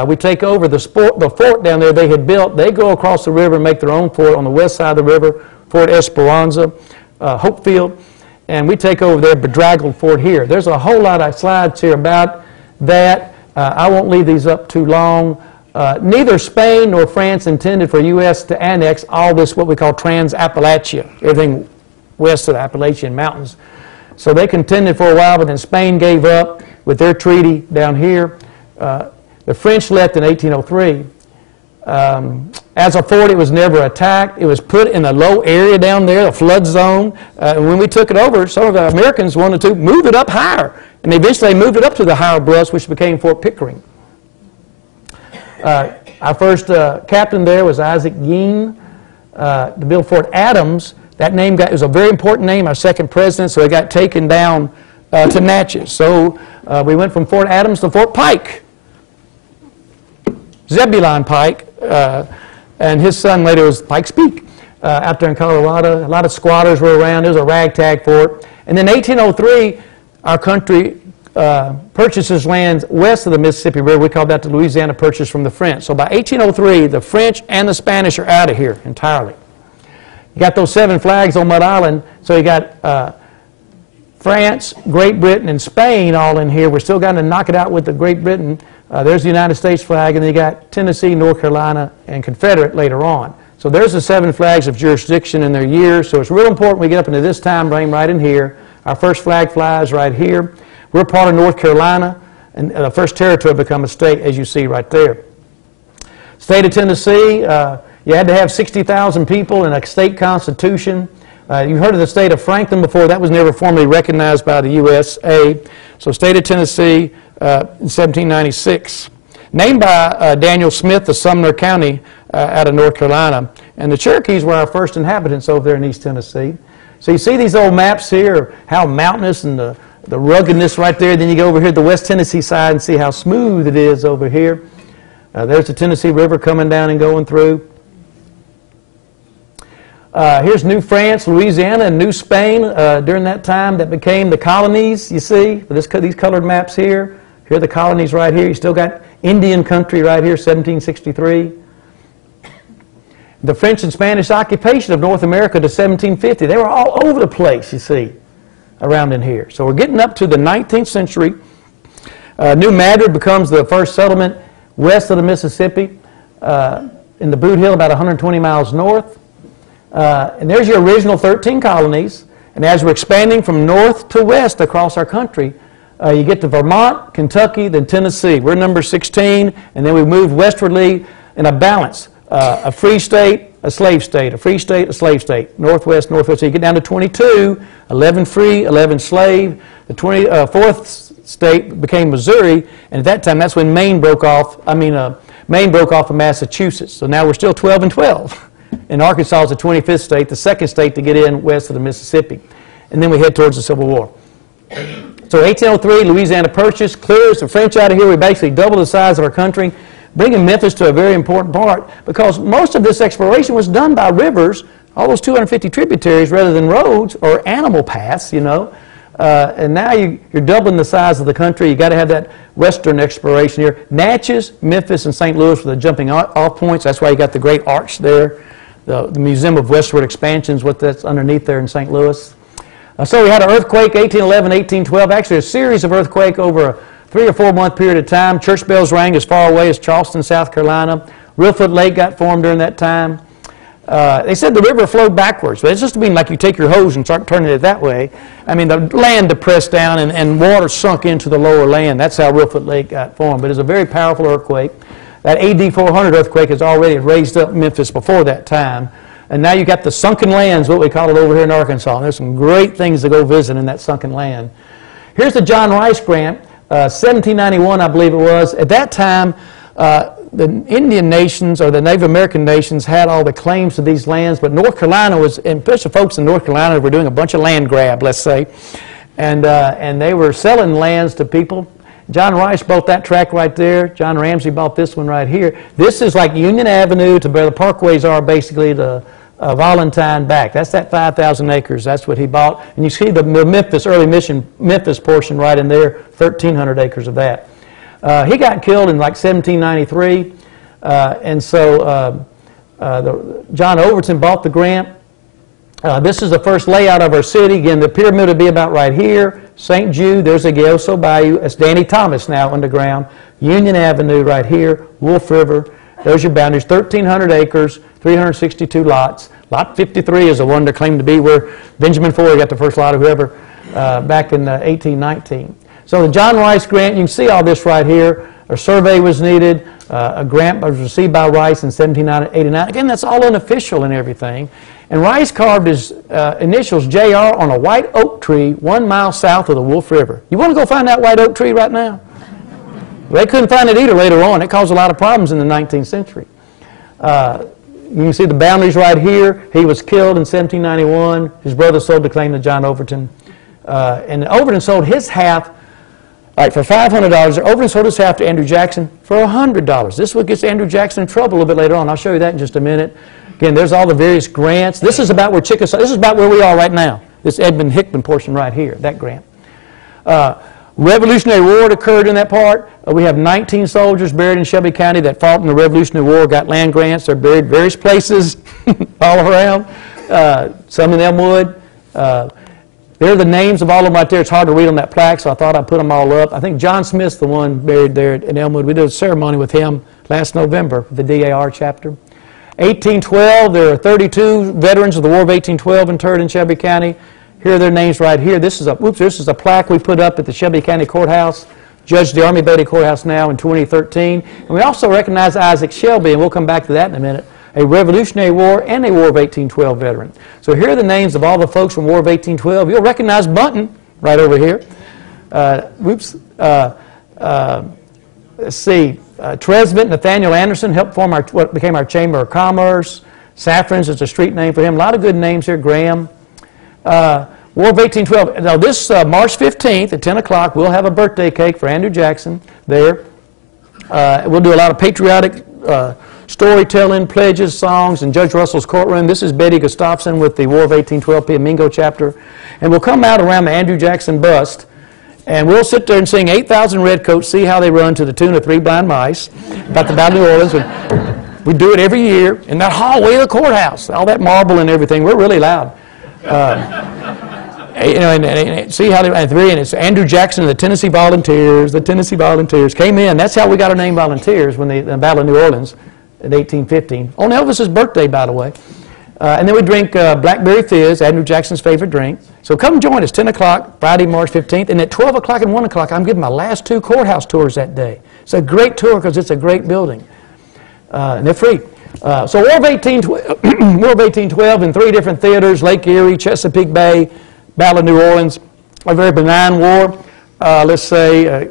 We take over the fort down there they had built. They go across the river and make their own fort on the west side of the river, Fort Esperanza, Hopefield, and we take over their bedraggled fort here. There's a whole lot of slides here about that. I won't leave these up too long. Neither Spain nor France intended for U.S. to annex all this, what we call Trans-Appalachia, everything west of the Appalachian Mountains. So they contended for a while, but then Spain gave up with their treaty down here. The French left in 1803. As a fort, it was never attacked. It was put in a low area down there, a flood zone. And when we took it over, some of the Americans wanted to move it up higher. And eventually they moved it up to the higher bluffs, which became Fort Pickering. Our first captain there was Isaac Yean to build Fort Adams. That name was a very important name, our second president, so it got taken down to Natchez. So we went from Fort Adams to Fort Pike. Zebulon Pike, and his son later was Pike's Peak out there in Colorado. A lot of squatters were around. It was a ragtag fort. And then in 1803, our country purchases lands west of the Mississippi River. We call that the Louisiana Purchase from the French. So by 1803, the French and the Spanish are out of here entirely. You got those 7 flags on Mud Island, so you got France, Great Britain, and Spain all in here. We're still going to knock it out with the Great Britain. There's the United States flag, and then you got Tennessee, North Carolina, and Confederate later on. So there's the 7 flags of jurisdiction in their years. So it's real important we get up into this time frame right in here. Our first flag flies right here. We're part of North Carolina, and the first territory to become a state, as you see right there. State of Tennessee, you had to have 60,000 people in a state constitution. You heard of the state of Franklin before. That was never formally recognized by the USA. So state of Tennessee in 1796. Named by Daniel Smith of Sumner County out of North Carolina. And the Cherokees were our first inhabitants over there in East Tennessee. So you see these old maps here, how mountainous and the ruggedness right there. Then you go over here to the West Tennessee side and see how smooth it is over here. There's the Tennessee River coming down and going through. Here's New France, Louisiana, and New Spain during that time that became the colonies, you see, these colored maps here. Here are the colonies right here. You still got Indian country right here, 1763. The French and Spanish occupation of North America to 1750. They were all over the place, you see, around in here. So we're getting up to the 19th century. New Madrid becomes the first settlement west of the Mississippi in the Boot Hill, about 120 miles north. And there's your original 13 colonies. And as we're expanding from north to west across our country, you get to Vermont, Kentucky, then Tennessee. We're number 16, and then we move westwardly in a balance. A free state, a slave state, a free state, a slave state, northwest, northwest. So you get down to 22, 11 free, 11 slave. The 24th state became Missouri, and at that time, that's when Maine broke off. Maine broke off of Massachusetts. So now we're still 12 and 12. And Arkansas is the 25th state, the second state to get in west of the Mississippi. And then we head towards the Civil War. So 1803, Louisiana Purchase, clears the French out of here. We basically double the size of our country, bringing Memphis to a very important part because most of this exploration was done by rivers, all those 250 tributaries rather than roads or animal paths, you know. And now you're doubling the size of the country. You've got to have that western exploration here. Natchez, Memphis, and St. Louis were the jumping off points. That's why you got the great arch there. The Museum of Westward Expansion is what that's underneath there in St. Louis. So we had an earthquake, 1811, 1812, actually a series of earthquakes over a 3 or 4 month period of time. Church bells rang as far away as Charleston, South Carolina. Reelfoot Lake got formed during that time. They said the river flowed backwards, but it's just mean like you take your hose and start turning it that way. I mean, the land depressed down and water sunk into the lower land. That's how Reelfoot Lake got formed. But it's a very powerful earthquake. That AD 400 earthquake has already raised up Memphis before that time. And now you got the sunken lands, what we call it over here in Arkansas. And there's some great things to go visit in that sunken land. Here's the John Rice Grant, 1791, I believe it was. At that time, the Indian nations or the Native American nations had all the claims to these lands, but North Carolina was, and especially folks in North Carolina were doing a bunch of land grab, let's say, and they were selling lands to people. John Rice bought that tract right there. John Ramsey bought this one right here. This is like Union Avenue to where the parkways are, basically to Valentine back. That's that 5,000 acres. That's what he bought. And you see the Memphis, early Memphis portion right in there, 1,300 acres of that. He got killed in like 1793, and so John Overton bought the grant. This is the first layout of our city. Again, the pyramid would be about right here. St. Jude, there's a Gayoso Bayou. That's Danny Thomas now underground. Union Avenue right here. Wolf River. There's your boundaries. 1,300 acres, 362 lots. Lot 53 is the one that claimed to be where Benjamin Ford got the first lot of whoever back in 1819. So the John Rice Grant, you can see all this right here. A survey was needed. A grant was received by Rice in 1789. Again, that's all unofficial and everything. And Rice carved his initials, J.R., on a white oak tree 1 mile south of the Wolf River. You want to go find that white oak tree right now? They couldn't find it either later on. It caused a lot of problems in the 19th century. You can see the boundaries right here. He was killed in 1791. His brother sold the claim to John Overton. And Overton sold his half for $500. Overton sold his half to Andrew Jackson for $100. This is what gets Andrew Jackson in trouble a little bit later on. I'll show you that in just a minute. Again, there's all the various grants. This is about where Chickasaw, this is about where we are right now. This Edmund Hickman portion right here, that grant. Revolutionary War occurred in that part. We have 19 soldiers buried in Shelby County that fought in the Revolutionary War, got land grants. They're buried various places all around, some in Elmwood. There are the names of all of them right there. It's hard to read on that plaque, so I thought I'd put them all up. I think John Smith's the one buried there in Elmwood. We did a ceremony with him last November, the DAR chapter. 1812, there are 32 veterans of the War of 1812 interred in Shelby County. Here are their names right here. This is a plaque we put up at the Shelby County Courthouse, Judge the Army Beatty Courthouse now in 2013. And we also recognize Isaac Shelby, and we'll come back to that in a minute, a Revolutionary War and a War of 1812 veteran. So here are the names of all the folks from War of 1812. You'll recognize Bunton right over here. Let's see. Tresvant, Nathaniel Anderson helped form what became our Chamber of Commerce. Saffrons is a street name for him. A lot of good names here. Graham. War of 1812. Now this March 15th at 10 o'clock, we'll have a birthday cake for Andrew Jackson there. We'll do a lot of patriotic storytelling, pledges, songs in Judge Russell's courtroom. This is Betty Gustafson with the War of 1812 Piamingo chapter. And we'll come out around the Andrew Jackson bust, and we'll sit there and sing 8,000 Redcoats, See How They Run to the tune of Three Blind Mice about the Battle of New Orleans. We do it every year in that hallway of the courthouse, all that marble and everything. We're really loud. And see how they, and it's Andrew Jackson and the Tennessee Volunteers. The Tennessee Volunteers came in. That's how we got our name Volunteers when the Battle of New Orleans in 1815. On Elvis's birthday, by the way. And then we drink Blackberry Fizz, Andrew Jackson's favorite drink. So come join us, 10 o'clock, Friday, March 15th. And at 12 o'clock and 1 o'clock, I'm giving my last 2 courthouse tours that day. It's a great tour because it's a great building. And they're free. So War of 1812 in 3 different theaters, Lake Erie, Chesapeake Bay, Battle of New Orleans, a very benign war. Let's say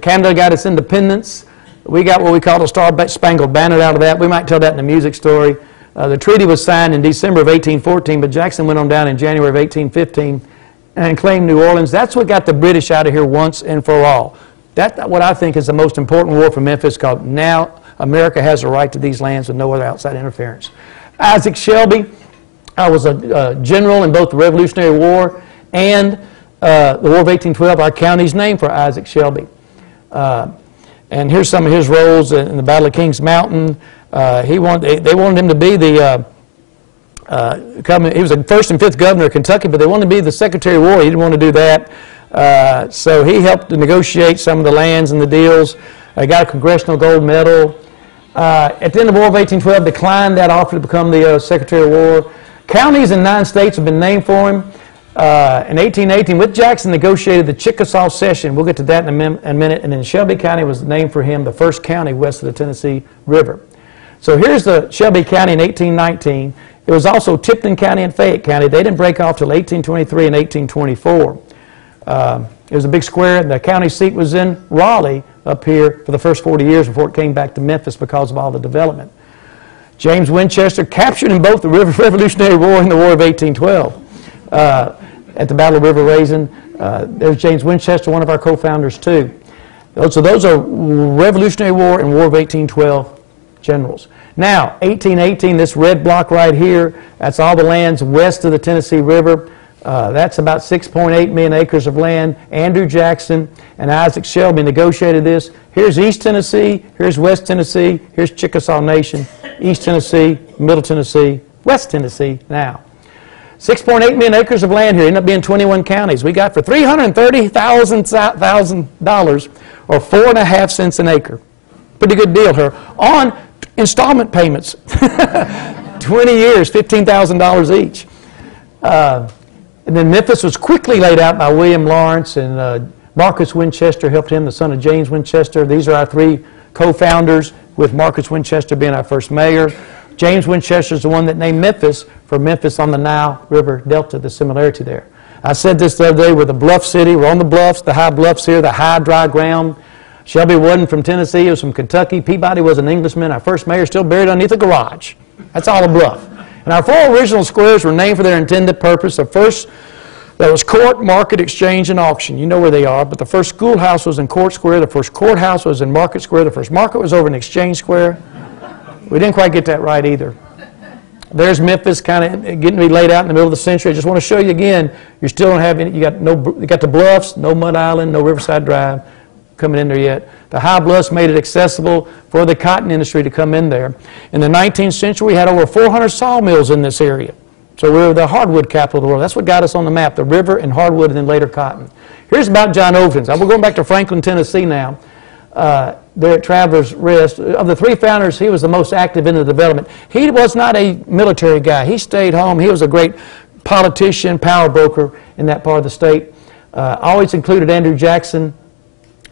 Canada got its independence. We got what we call a Star-Spangled Banner out of that. We might tell that in the music story. The treaty was signed in December of 1814, but Jackson went on down in January of 1815 and claimed New Orleans. That's what got the British out of here once and for all. That's what I think is the most important war for Memphis, because now America has a right to these lands with no other outside interference. Isaac Shelby was a general in both the Revolutionary War and the War of 1812. Our county's named for Isaac Shelby. And here's some of his roles in the Battle of Kings Mountain. They wanted him to be the he was the 1st and 5th governor of Kentucky, but they wanted him to be the Secretary of War. He didn't want to do that. So he helped to negotiate some of the lands and the deals. Got a Congressional Gold Medal. At the end of the War of 1812, declined that offer to become the Secretary of War. Counties in 9 states have been named for him. In 1818, with Jackson, negotiated the Chickasaw Cession. We'll get to that in a minute. And then Shelby County was named for him, the first county west of the Tennessee River. So here's the Shelby County in 1819. It was also Tipton County and Fayette County. They didn't break off till 1823 and 1824. It was a big square, and the county seat was in Raleigh up here for the first 40 years before it came back to Memphis because of all the development. James Winchester captured in both the Revolutionary War and the War of 1812 at the Battle of River Raisin. There's James Winchester, one of our co-founders too. So those are Revolutionary War and War of 1812 generals. Now, 1818, this red block right here, that's all the lands west of the Tennessee River. That's about 6.8 million acres of land. Andrew Jackson and Isaac Shelby negotiated this. Here's East Tennessee, here's West Tennessee, here's Chickasaw Nation, East Tennessee, Middle Tennessee, West Tennessee now. 6.8 million acres of land here, ended up being 21 counties. We got for $330,000 or 4.5 cents an acre. Pretty good deal here. On installment payments, 20 years, $15,000 each. And then Memphis was quickly laid out by William Lawrence and Marcus Winchester helped him, the son of James Winchester. These are our three co-founders, with Marcus Winchester being our first mayor. James Winchester is the one that named Memphis for Memphis on the Nile River Delta, the similarity there. I said this the other day, we're the bluff city. We're on the bluffs, the high bluffs here, the high dry ground. Shelby wasn't from Tennessee, he was from Kentucky. Peabody was an Englishman. Our first mayor still buried underneath a garage. That's all a bluff. And our four original squares were named for their intended purpose. The first, that was Court, Market, Exchange, and Auction. You know where they are, but the first schoolhouse was in Court Square. The first courthouse was in Market Square. The first market was over in Exchange Square. We didn't quite get that right either. There's Memphis kind of getting to be laid out in the middle of the century. I just want to show you again, you still don't have any, you got the bluffs, no Mud Island, no Riverside Drive coming in there yet. The high bluffs made it accessible for the cotton industry to come in there. In the 19th century, we had over 400 sawmills in this area. So we were the hardwood capital of the world. That's what got us on the map, the river and hardwood and then later cotton. Here's about John Overton's. We're going back to Franklin, Tennessee now. There at Travelers Rest. Of the three founders, he was the most active in the development. He was not a military guy. He stayed home. He was a great politician, power broker in that part of the state. Always included Andrew Jackson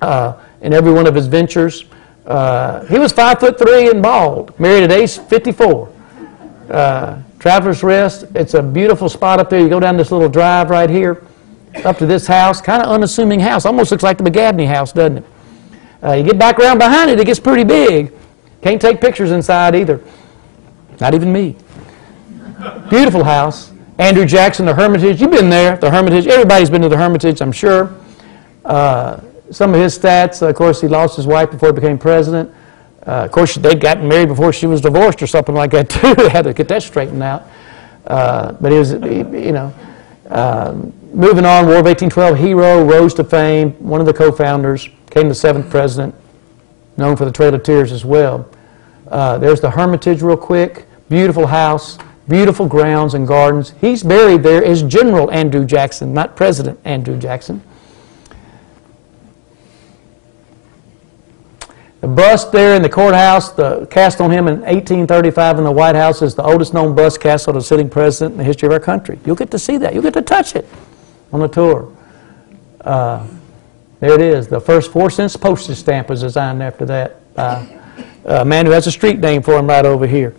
in every one of his ventures. He was 5'3" and bald, married at age 54. Travelers Rest, it's a beautiful spot up there. You go down this little drive right here, up to this house, kind of unassuming house. Almost looks like the McGabney house, doesn't it? You get back around behind it, it gets pretty big. Can't take pictures inside either. Not even me. Beautiful house. Andrew Jackson, the Hermitage. You've been there, the Hermitage. Everybody's been to the Hermitage, I'm sure. Some of his stats, of course, he lost his wife before he became president. Of course, they'd gotten married before she was divorced or something like that, too. They had to get that straightened out. But he was, you know, moving on, War of 1812 hero, rose to fame, one of the co-founders, became the 7th president, known for the Trail of Tears as well. There's the Hermitage real quick, beautiful house, beautiful grounds and gardens. He's buried there as General Andrew Jackson, not President Andrew Jackson. The bust there in the courthouse, the cast on him in 1835 in the White House, is the oldest known bust cast on a sitting president in the history of our country. You'll get to see that. You'll get to touch it on the tour. There it is. The first 4-cent postage stamp was designed after that by a man who has a street name for him right over here.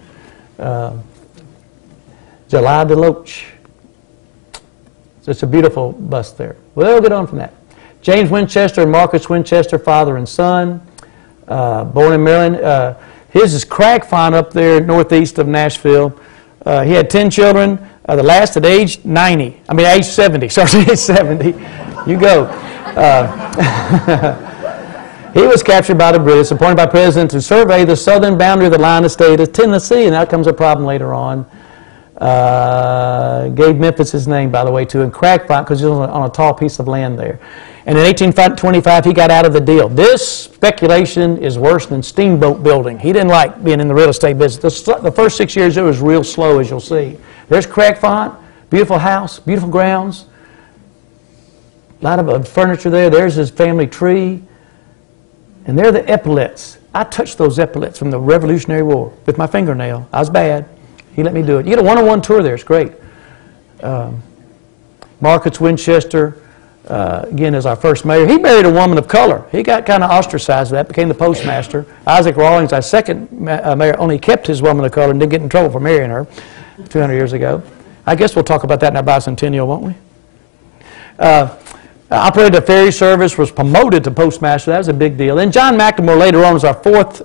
July DeLoach. So it's a beautiful bust there. Well, we'll get on from that. James Winchester and Marcus Winchester, father and son. Born in Maryland. His is Craig Farm up there northeast of Nashville. He had 10 children. The last at age 70. Sorry, age 70. You go. He was captured by the British, appointed by President to survey the southern boundary of the line of state of Tennessee, and that comes a problem later on. Gave Memphis his name, by the way, too, and Craig Farm because he was on a tall piece of land there. And in 1825, he got out of the deal. This speculation is worse than steamboat building. He didn't like being in the real estate business. The first 6 years, it was real slow, as you'll see. There's Craig Font, beautiful house, beautiful grounds, a lot of furniture there. There's his family tree. And there are the epaulets. I touched those epaulets from the Revolutionary War with my fingernail. I was bad. He let me do it. You get a one-on-one tour there. It's great. Marcus Winchester, again, is our first mayor. He married a woman of color. He got kind of ostracized for that, became the postmaster. Isaac Rawlings, our second mayor, only kept his woman of color and didn't get in trouble for marrying her 200 years ago. I guess we'll talk about that in our bicentennial, won't we? Operated a ferry service, was promoted to postmaster. That was a big deal. And John McLemore later on was our fourth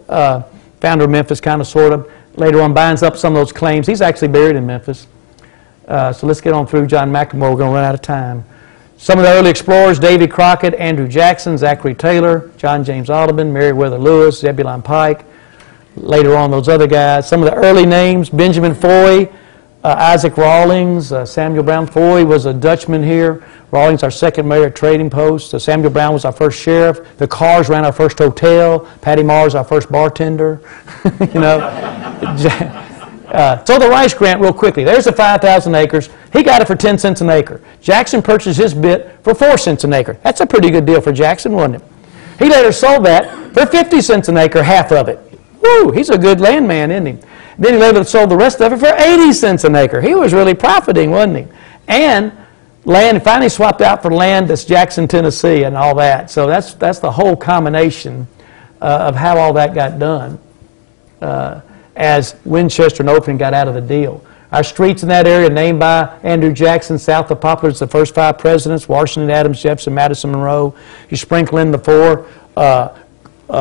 founder of Memphis, kind of, sort of. Later on binds up some of those claims. He's actually buried in Memphis. So let's get on through John McLemore. We're going to run out of time. Some of the early explorers: Davy Crockett, Andrew Jackson, Zachary Taylor, John James Audubon, Meriwether Lewis, Zebulon Pike. Later on, those other guys. Some of the early names: Benjamin Foy, Isaac Rawlings, Samuel Brown. Foy was a Dutchman here. Rawlings, our second mayor at Trading Post. Samuel Brown was our first sheriff. The Carrs ran our first hotel. Patty Mars, our first bartender. You know. So the rice grant, real quickly. There's the 5,000 acres. He got it for 10 cents an acre. Jackson purchased his bit for 4 cents an acre. That's a pretty good deal for Jackson, wasn't it? He later sold that for 50 cents an acre, half of it. Woo, he's a good landman, isn't he? Then he later sold the rest of it for 80 cents an acre. He was really profiting, wasn't he? And land, finally swapped out for land that's Jackson, Tennessee, and all that. So that's the whole combination of how all that got done as Winchester and Overton got out of the deal. Our streets in that area named by Andrew Jackson, south of Poplar, is the first 5 presidents: Washington, Adams, Jefferson, Madison, Monroe. You sprinkle in the 4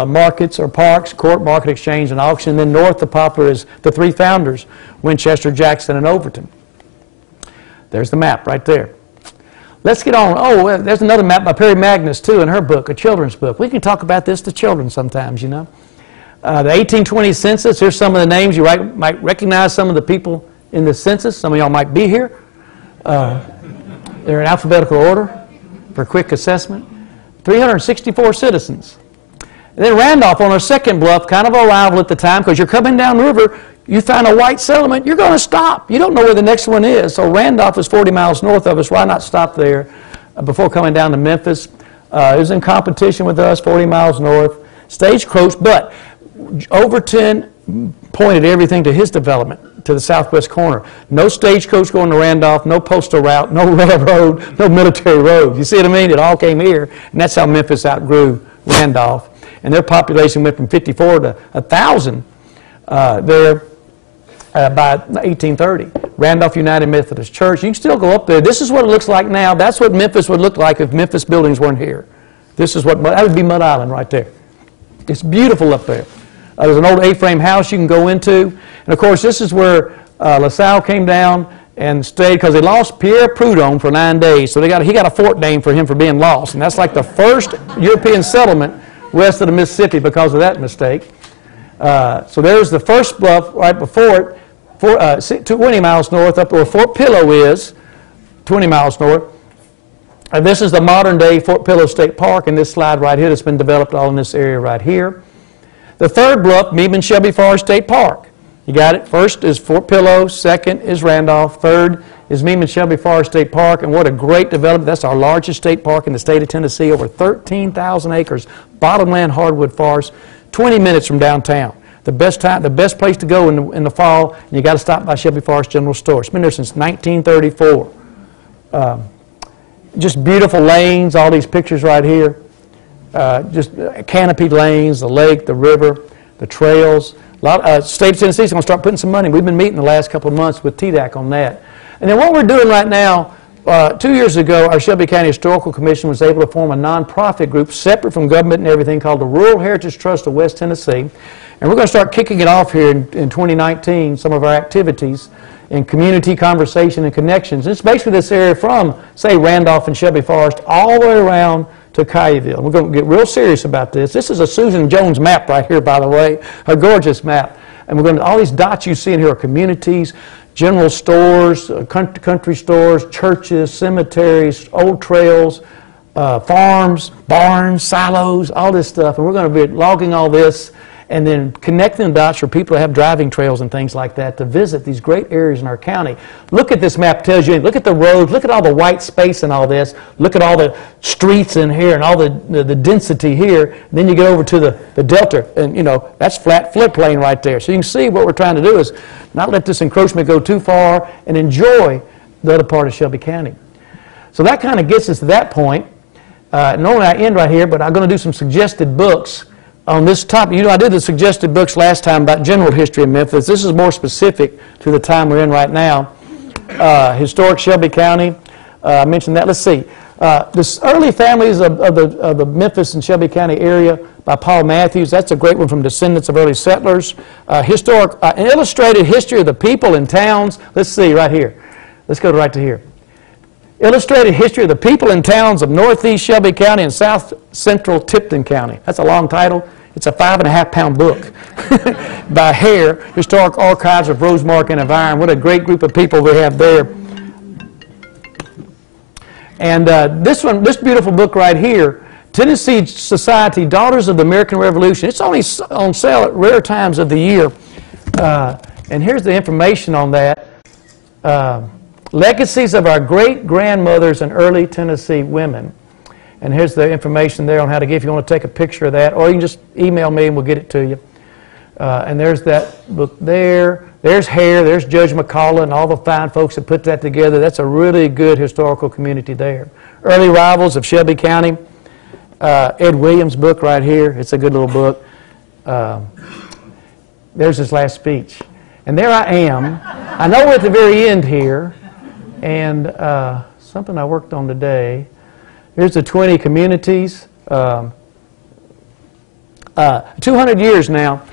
markets or parks: Court, Market, Exchange, and Auction. And then north of Poplar is the 3 founders: Winchester, Jackson, and Overton. There's the map right there. Let's get on. Oh, well, there's another map by Perry Magnus, too, in her book, a children's book. We can talk about this to children sometimes, you know. The 1820 census, here's some of the names. You might recognize some of the people in the census. Some of y'all might be here. They're in alphabetical order for quick assessment. 364 citizens. And then Randolph on our second bluff, kind of a rival at the time, because you're coming down river, you find a white settlement, you're going to stop. You don't know where the next one is. So Randolph is 40 miles north of us. Why not stop there before coming down to Memphis? It was in competition with us, 40 miles north. Stagecoach, but Overton pointed everything to his development, to the southwest corner. No stagecoach going to Randolph, no postal route, no railroad, no military road. You see what I mean? It all came here, and that's how Memphis outgrew Randolph. And their population went from 54 to 1,000 there by 1830. Randolph United Methodist Church. You can still go up there. This is what it looks like now. That's what Memphis would look like if Memphis buildings weren't here. This is what, that would be Mud Island right there. It's beautiful up there. There's an old A-frame house you can go into. And of course, this is where LaSalle came down and stayed, because they lost Pierre Prudhomme for 9 days. So he got a fort named for him for being lost. And that's like the first European settlement west of the Mississippi because of that mistake. So there's the first bluff right before it, 20 miles north, up where Fort Pillow is, 20 miles north. And this is the modern-day Fort Pillow State Park, and this slide right here that's been developed all in this area right here. The third bluff, Meeman Shelby Forest State Park. You got it? First is Fort Pillow, second is Randolph, third is Meeman Shelby Forest State Park, and what a great development. That's our largest state park in the state of Tennessee, over 13,000 acres, bottomland hardwood forest, 20 minutes from downtown. The best place to go in the fall, and you got to stop by Shelby Forest General Store. It's been there since 1934. Just beautiful lanes, all these pictures right here. Just canopied lanes, the lake, the river, the trails. State of Tennessee is going to start putting some money. We've been meeting the last couple of months with TDAC on that. And then what we're doing right now, 2 years ago, our Shelby County Historical Commission was able to form a nonprofit group separate from government and everything called the Rural Heritage Trust of West Tennessee. And we're going to start kicking it off here in 2019, some of our activities in community conversation and connections. It's basically this area from, say, Randolph and Shelby Forest all the way around to Collierville. We're going to get real serious about this. This is a Susan Jones map right here, by the way, a gorgeous map. And we're going to, all these dots you see in here are communities, general stores, country stores, churches, cemeteries, old trails, farms, barns, silos, all this stuff. And we're going to be logging all this and then connecting the dots for people to have driving trails and things like that to visit these great areas in our county. Look at this map, tells you, look at the roads, look at all the white space and all this, look at all the streets in here and all the density here. And then you get over to the delta, and you know, that's flat floodplain right there. So you can see what we're trying to do is not let this encroachment go too far and enjoy the other part of Shelby County. So that kind of gets us to that point. Normally I end right here, but I'm going to do some suggested books on this topic. You know, I did the suggested books last time about general history of Memphis. This is more specific to the time we're in right now. Historic Shelby County, I mentioned that. Let's see. The early families of the Memphis and Shelby County area by Paul Matthews. That's a great one from Descendants of Early Settlers. Historic, an illustrated history of the people and towns. Let's see right here. Let's go right to here. Illustrated history of the people and towns of northeast Shelby County and south central Tipton County. That's a long title. It's a 5.5-pound book by Hare, Historic Archives of Rosemark and Environ. What a great group of people we have there. And this beautiful book right here, Tennessee Society, Daughters of the American Revolution. It's only on sale at rare times of the year. And here's the information on that. Legacies of our great-grandmothers and early Tennessee women. And here's the information there on how to get, if you want to take a picture of that, or you can just email me and we'll get it to you. And there's that book there. There's Hare, there's Judge McCullough and all the fine folks that put that together. That's a really good historical community there. Early Rivals of Shelby County. Ed Williams' book right here. It's a good little book. There's his last speech. And there I am. I know we're at the very end here. And something I worked on today. Here's the 20 communities. 200 years now.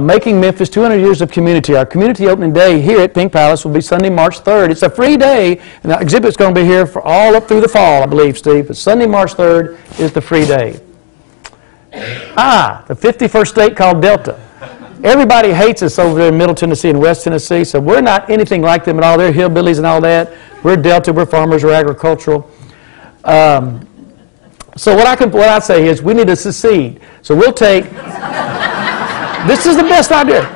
Making Memphis, 200 years of community. Our community opening day here at Pink Palace will be Sunday, March 3rd. It's a free day, and the exhibit's going to be here for all up through the fall, I believe, Steve. But Sunday, March 3rd is the free day. The 51st state called Delta. Everybody hates us over there in Middle Tennessee and West Tennessee, so we're not anything like them at all. They're hillbillies and all that. We're Delta, we're farmers, we're agricultural. So what I'd say is we need to secede. So we'll take... This is the best idea.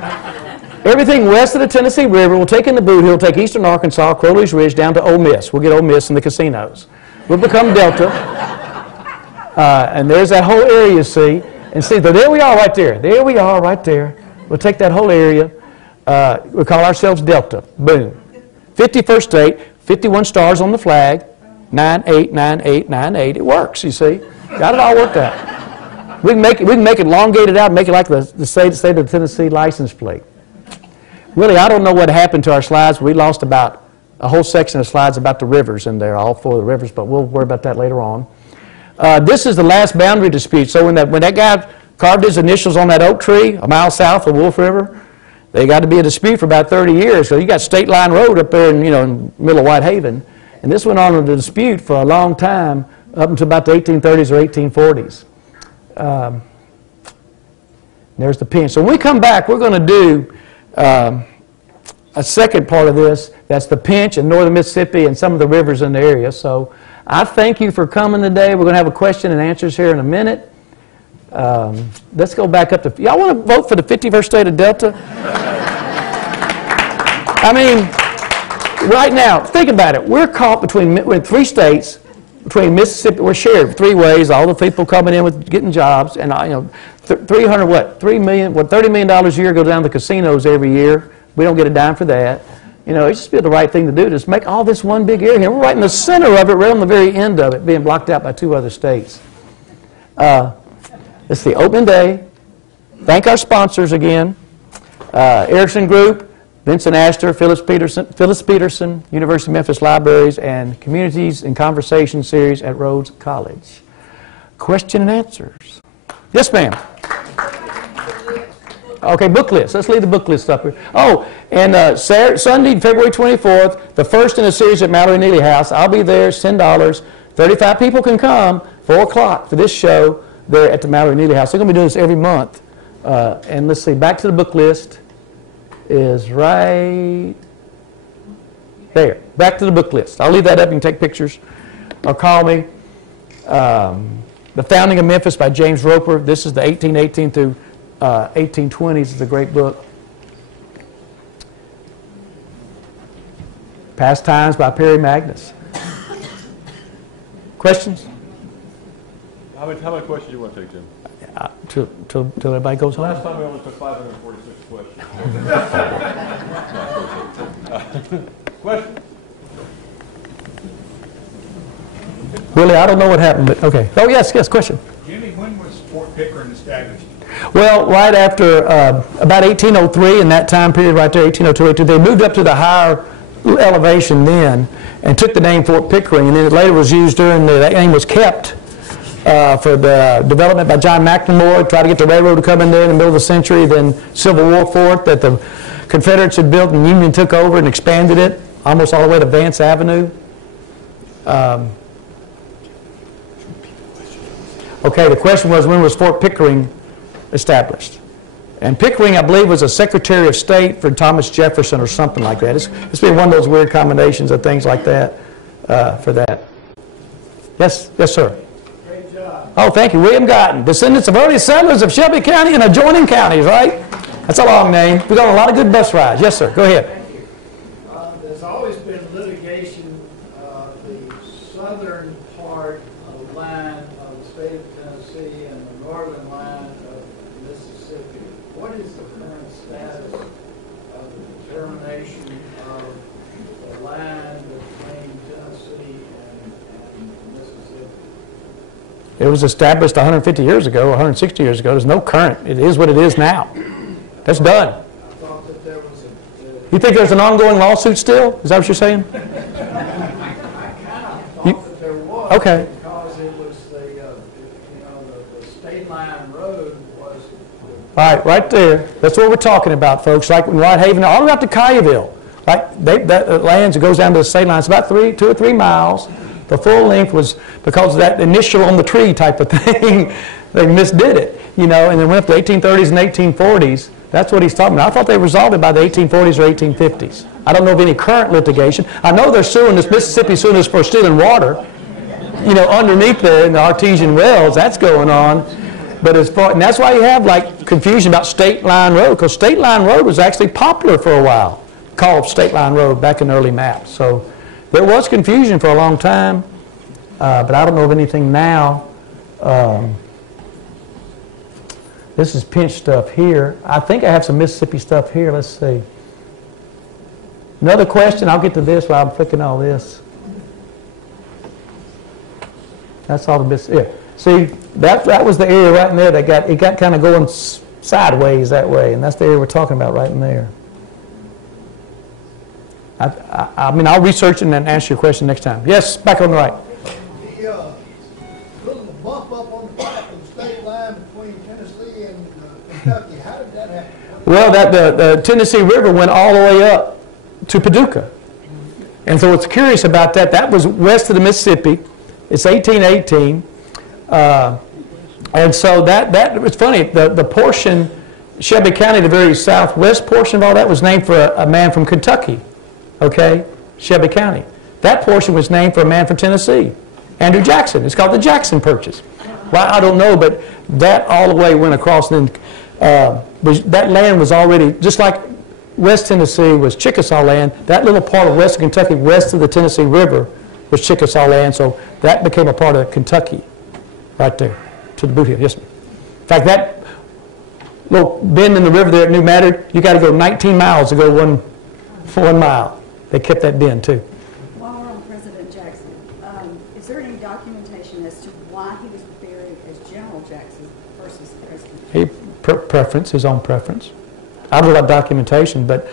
Everything west of the Tennessee River, we'll take in the Boot Hill, take eastern Arkansas, Crowley's Ridge, down to Ole Miss. We'll get Ole Miss and the casinos. We'll become Delta. And there's that whole area, you see. And see, there we are right there. There we are right there. We'll take that whole area. We'll call ourselves Delta. Boom. 51st state, 51 stars on the flag, 989898. It works, you see. Got it all worked out. We can make it elongated out, make it like the state of Tennessee license plate. Really, I don't know what happened to our slides. We lost about a whole section of slides about the rivers in there, all 4 of the rivers, but we'll worry about that later on. This is the last boundary dispute. So when that guy carved his initials on that oak tree a mile south of Wolf River, they got to be a dispute for about 30 years. So you got State Line Road up there in the middle of Whitehaven, and this went on in the dispute for a long time, up until about the 1830s or 1840s. There's the pinch. So when we come back, we're going to do a second part of this. That's the pinch in northern Mississippi and some of the rivers in the area. So I thank you for coming today. We're going to have a question and answers here in a minute. Let's go back up to... Y'all want to vote for the 51st state of Delta? I mean, right now, think about it. We're caught between 3 states. Between Mississippi, we're shared 3 ways. All the people coming in with getting jobs, and $30 million a year go down to the casinos every year. We don't get a dime for that. It's just be the right thing to do. Just make all this one big area here. We're right in the center of it, right on the very end of it, being blocked out by 2 other states. It's the opening day. Thank our sponsors again: Erickson Group, Vincent Astor, Phyllis Peterson, University of Memphis Libraries, and Communities in Conversation series at Rhodes College. Question and answers. Yes, ma'am. Okay, book list. Let's leave the book list up here. Oh, and Sunday, February 24th, the first in a series at Mallory Neely House. I'll be there. It's $10. 35 people can come. 4 o'clock for this show there at the Mallory Neely House. They're going to be doing this every month. And let's see, back to the book list is right there. Back to the book list. I'll leave that up. You can take pictures or call me. The Founding of Memphis by James Roper. This is the 1818 through 1820s. It's a great book. Pastimes by Perry Magnus. Questions? How many questions do you want to take, Jim? Till everybody goes home. Last time we only took 546 questions. Question? Willie, I don't know what happened, but okay. Oh, yes, question. Jimmy, when was Fort Pickering established? Well, right after about 1803, in that time period right there, 1802, they moved up to the higher elevation then and took the name Fort Pickering, and then it later was used that name was kept for the development by John McNamara, tried to get the railroad to come in there in the middle of the century, then Civil War fort that the Confederates had built and the Union took over and expanded it almost all the way to Vance Avenue. Okay, the question was, when was Fort Pickering established? And Pickering, I believe, was a Secretary of State for Thomas Jefferson or something like that. It's been one of those weird combinations of things like that for that. Yes, sir. Great job. Oh, thank you. William Gotton, descendants of early settlers of Shelby County and adjoining counties, right? That's a long name. We've got a lot of good bus rides. Yes, sir. Go ahead. Thank you. There's always been litigation of the southern part of the line of the state of Tennessee and the northern line of the Mississippi. What is the current status of the determination of the line between Tennessee and Mississippi? It was established 150 years ago, 160 years ago. There's no current. It is what it is now. That's done. I thought that there was a... You think there's an ongoing lawsuit still? Is that what you're saying? I kind of thought that there was. Okay. Because it was the state line road was... All right there. That's what we're talking about, folks. Like in Whitehaven, all the way up to Collierville. Like that lands, it goes down to the state line. It's about 2 or 3 miles. The full length was because of that initial on the tree type of thing. They misdid it, and then went up to 1830s and 1840s. That's what he's talking about. I thought they resolved it by the 1840s or 1850s. I don't know of any current litigation. I know they're suing this, Mississippi suing us for stealing water, underneath there in the artesian wells. That's going on. But and that's why you have like confusion about State Line Road, because State Line Road was actually popular for a while, called State Line Road back in the early maps. So there was confusion for a long time, but I don't know of anything now. This is Pinch stuff here. I think I have some Mississippi stuff here. Let's see. Another question. I'll get to this while I'm flicking all this. That's all the Mississippi. Yeah. See, that was the area right in there that got kind of going sideways that way, and that's the area we're talking about right in there. I mean, I'll research it and then answer your question next time. Yes, back on the right. The little bump up on the back of the state line between Tennessee and Kentucky, how did that happen? Well, the Tennessee River went all the way up to Paducah. And so what's curious about that, that was west of the Mississippi. It's 1818. And so that it's funny, the portion, Shelby County, the very southwest portion of all that was named for a man from Kentucky. Okay, Shelby County. That portion was named for a man from Tennessee, Andrew Jackson. It's called the Jackson Purchase. Well, I don't know, but that all the way went across. And that land was already, just like West Tennessee was Chickasaw land, that little part of western Kentucky west of the Tennessee River was Chickasaw land, so that became a part of Kentucky right there to the boot hill. Yes, ma'am. In fact, that little bend in the river there at New Matter, you got to go 19 miles to go one mile. They kept that bend too. While we're on President Jackson, is there any documentation as to why he was buried as General Jackson versus President? His own preference. I don't know about documentation, but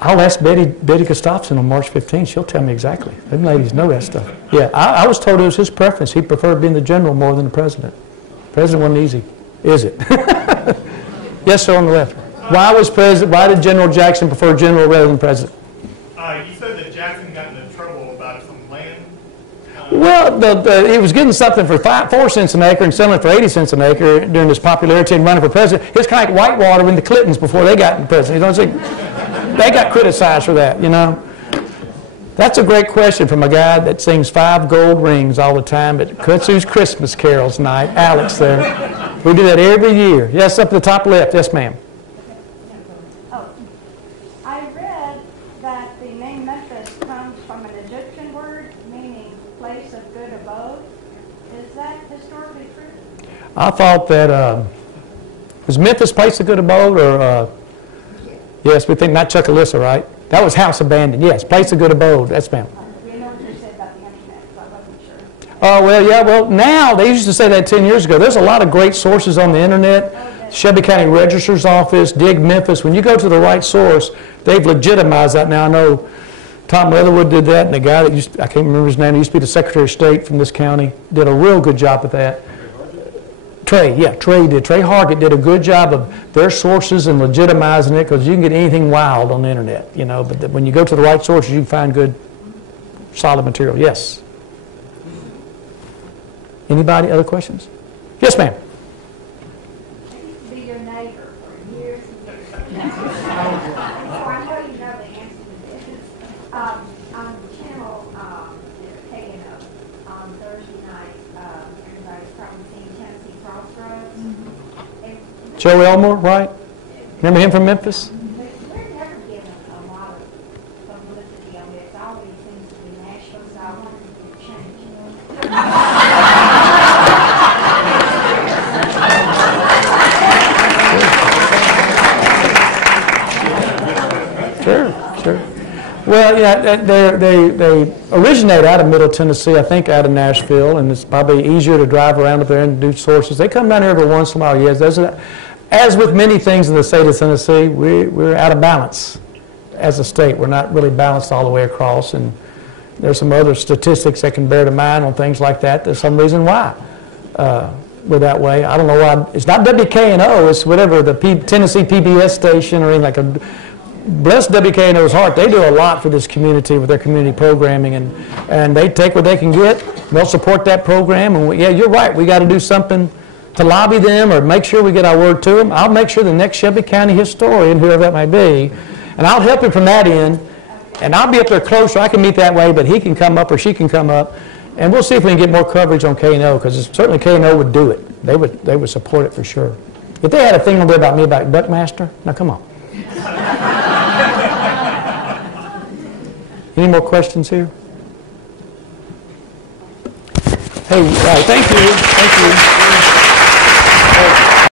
I'll ask Betty Gustafson on March 15th. She'll tell me exactly. Them ladies know that stuff. Yeah, I was told it was his preference. He preferred being the general more than the president. President wasn't easy, is it? Yes, sir, on the left. Why did General Jackson prefer general rather than president? You said that Jackson got into trouble about some land. Well, he was getting something for 4 cents an acre and selling it for 80 cents an acre during his popularity and running for president. It's kind of like Whitewater with the Clintons before they got in president. They got criticized for that, That's a great question from a guy that sings 5 gold rings all the time at Kudzu's Christmas carols night. Alex there. We do that every year. Yes, up to the top left. Yes, ma'am. I read that the name Memphis comes from an Egyptian word meaning place of good abode. Is that historically true? I thought that, was Memphis place of good abode or, yes, we think not Chuckalissa, right? That was house abandoned, yes, place of good abode, that's ma'am. We know what you said about the internet, so I wasn't sure. Oh, well, yeah, now, they used to say that 10 years ago. There's a lot of great sources on the internet. Shelby County Registrar's Office, Dig Memphis. When you go to the right source, they've legitimized that. Now, I know Tom Leatherwood did that, and the guy that I can't remember his name, he used to be the Secretary of State from this county, did a real good job with that. Trey did. Trey Hargett did a good job of their sources and legitimizing it, because you can get anything wild on the internet, but when you go to the right sources, you can find good, solid material. Yes? Anybody? Other questions? Yes, ma'am. Be your neighbor for years and years. So I know you know the answer to this. On the channel taken up on Thursday night, everybody's probably seen Tennessee Crossroads. Joe Elmore, right? Remember him from Memphis? We're never given a lot of publicity on it. It always seems to be national, so I wanted to change. Well, yeah, they originate out of Middle Tennessee, I think out of Nashville, and it's probably easier to drive around up there and do sources. They come down here every once in a while, yes. As with many things in the state of Tennessee, we're out of balance as a state. We're not really balanced all the way across, and there's some other statistics that can bear to mind on things like that. There's some reason why we're that way. I don't know why. It's not WKNO. It's whatever, the Tennessee PBS station or anything like a. Bless WKNO's heart. They do a lot for this community with their community programming, and they take what they can get. They'll support that program. And yeah, you're right. We got to do something to lobby them or make sure we get our word to them. I'll make sure the next Shelby County historian, whoever that may be, and I'll help him from that end. And I'll be up there closer. I can meet that way, but he can come up or she can come up, and we'll see if we can get more coverage on KNO, because certainly KNO would do it. They would support it for sure. If they had a thing to do about me about Buckmaster, now come on. Any more questions here? Hey, thank you. Thank you.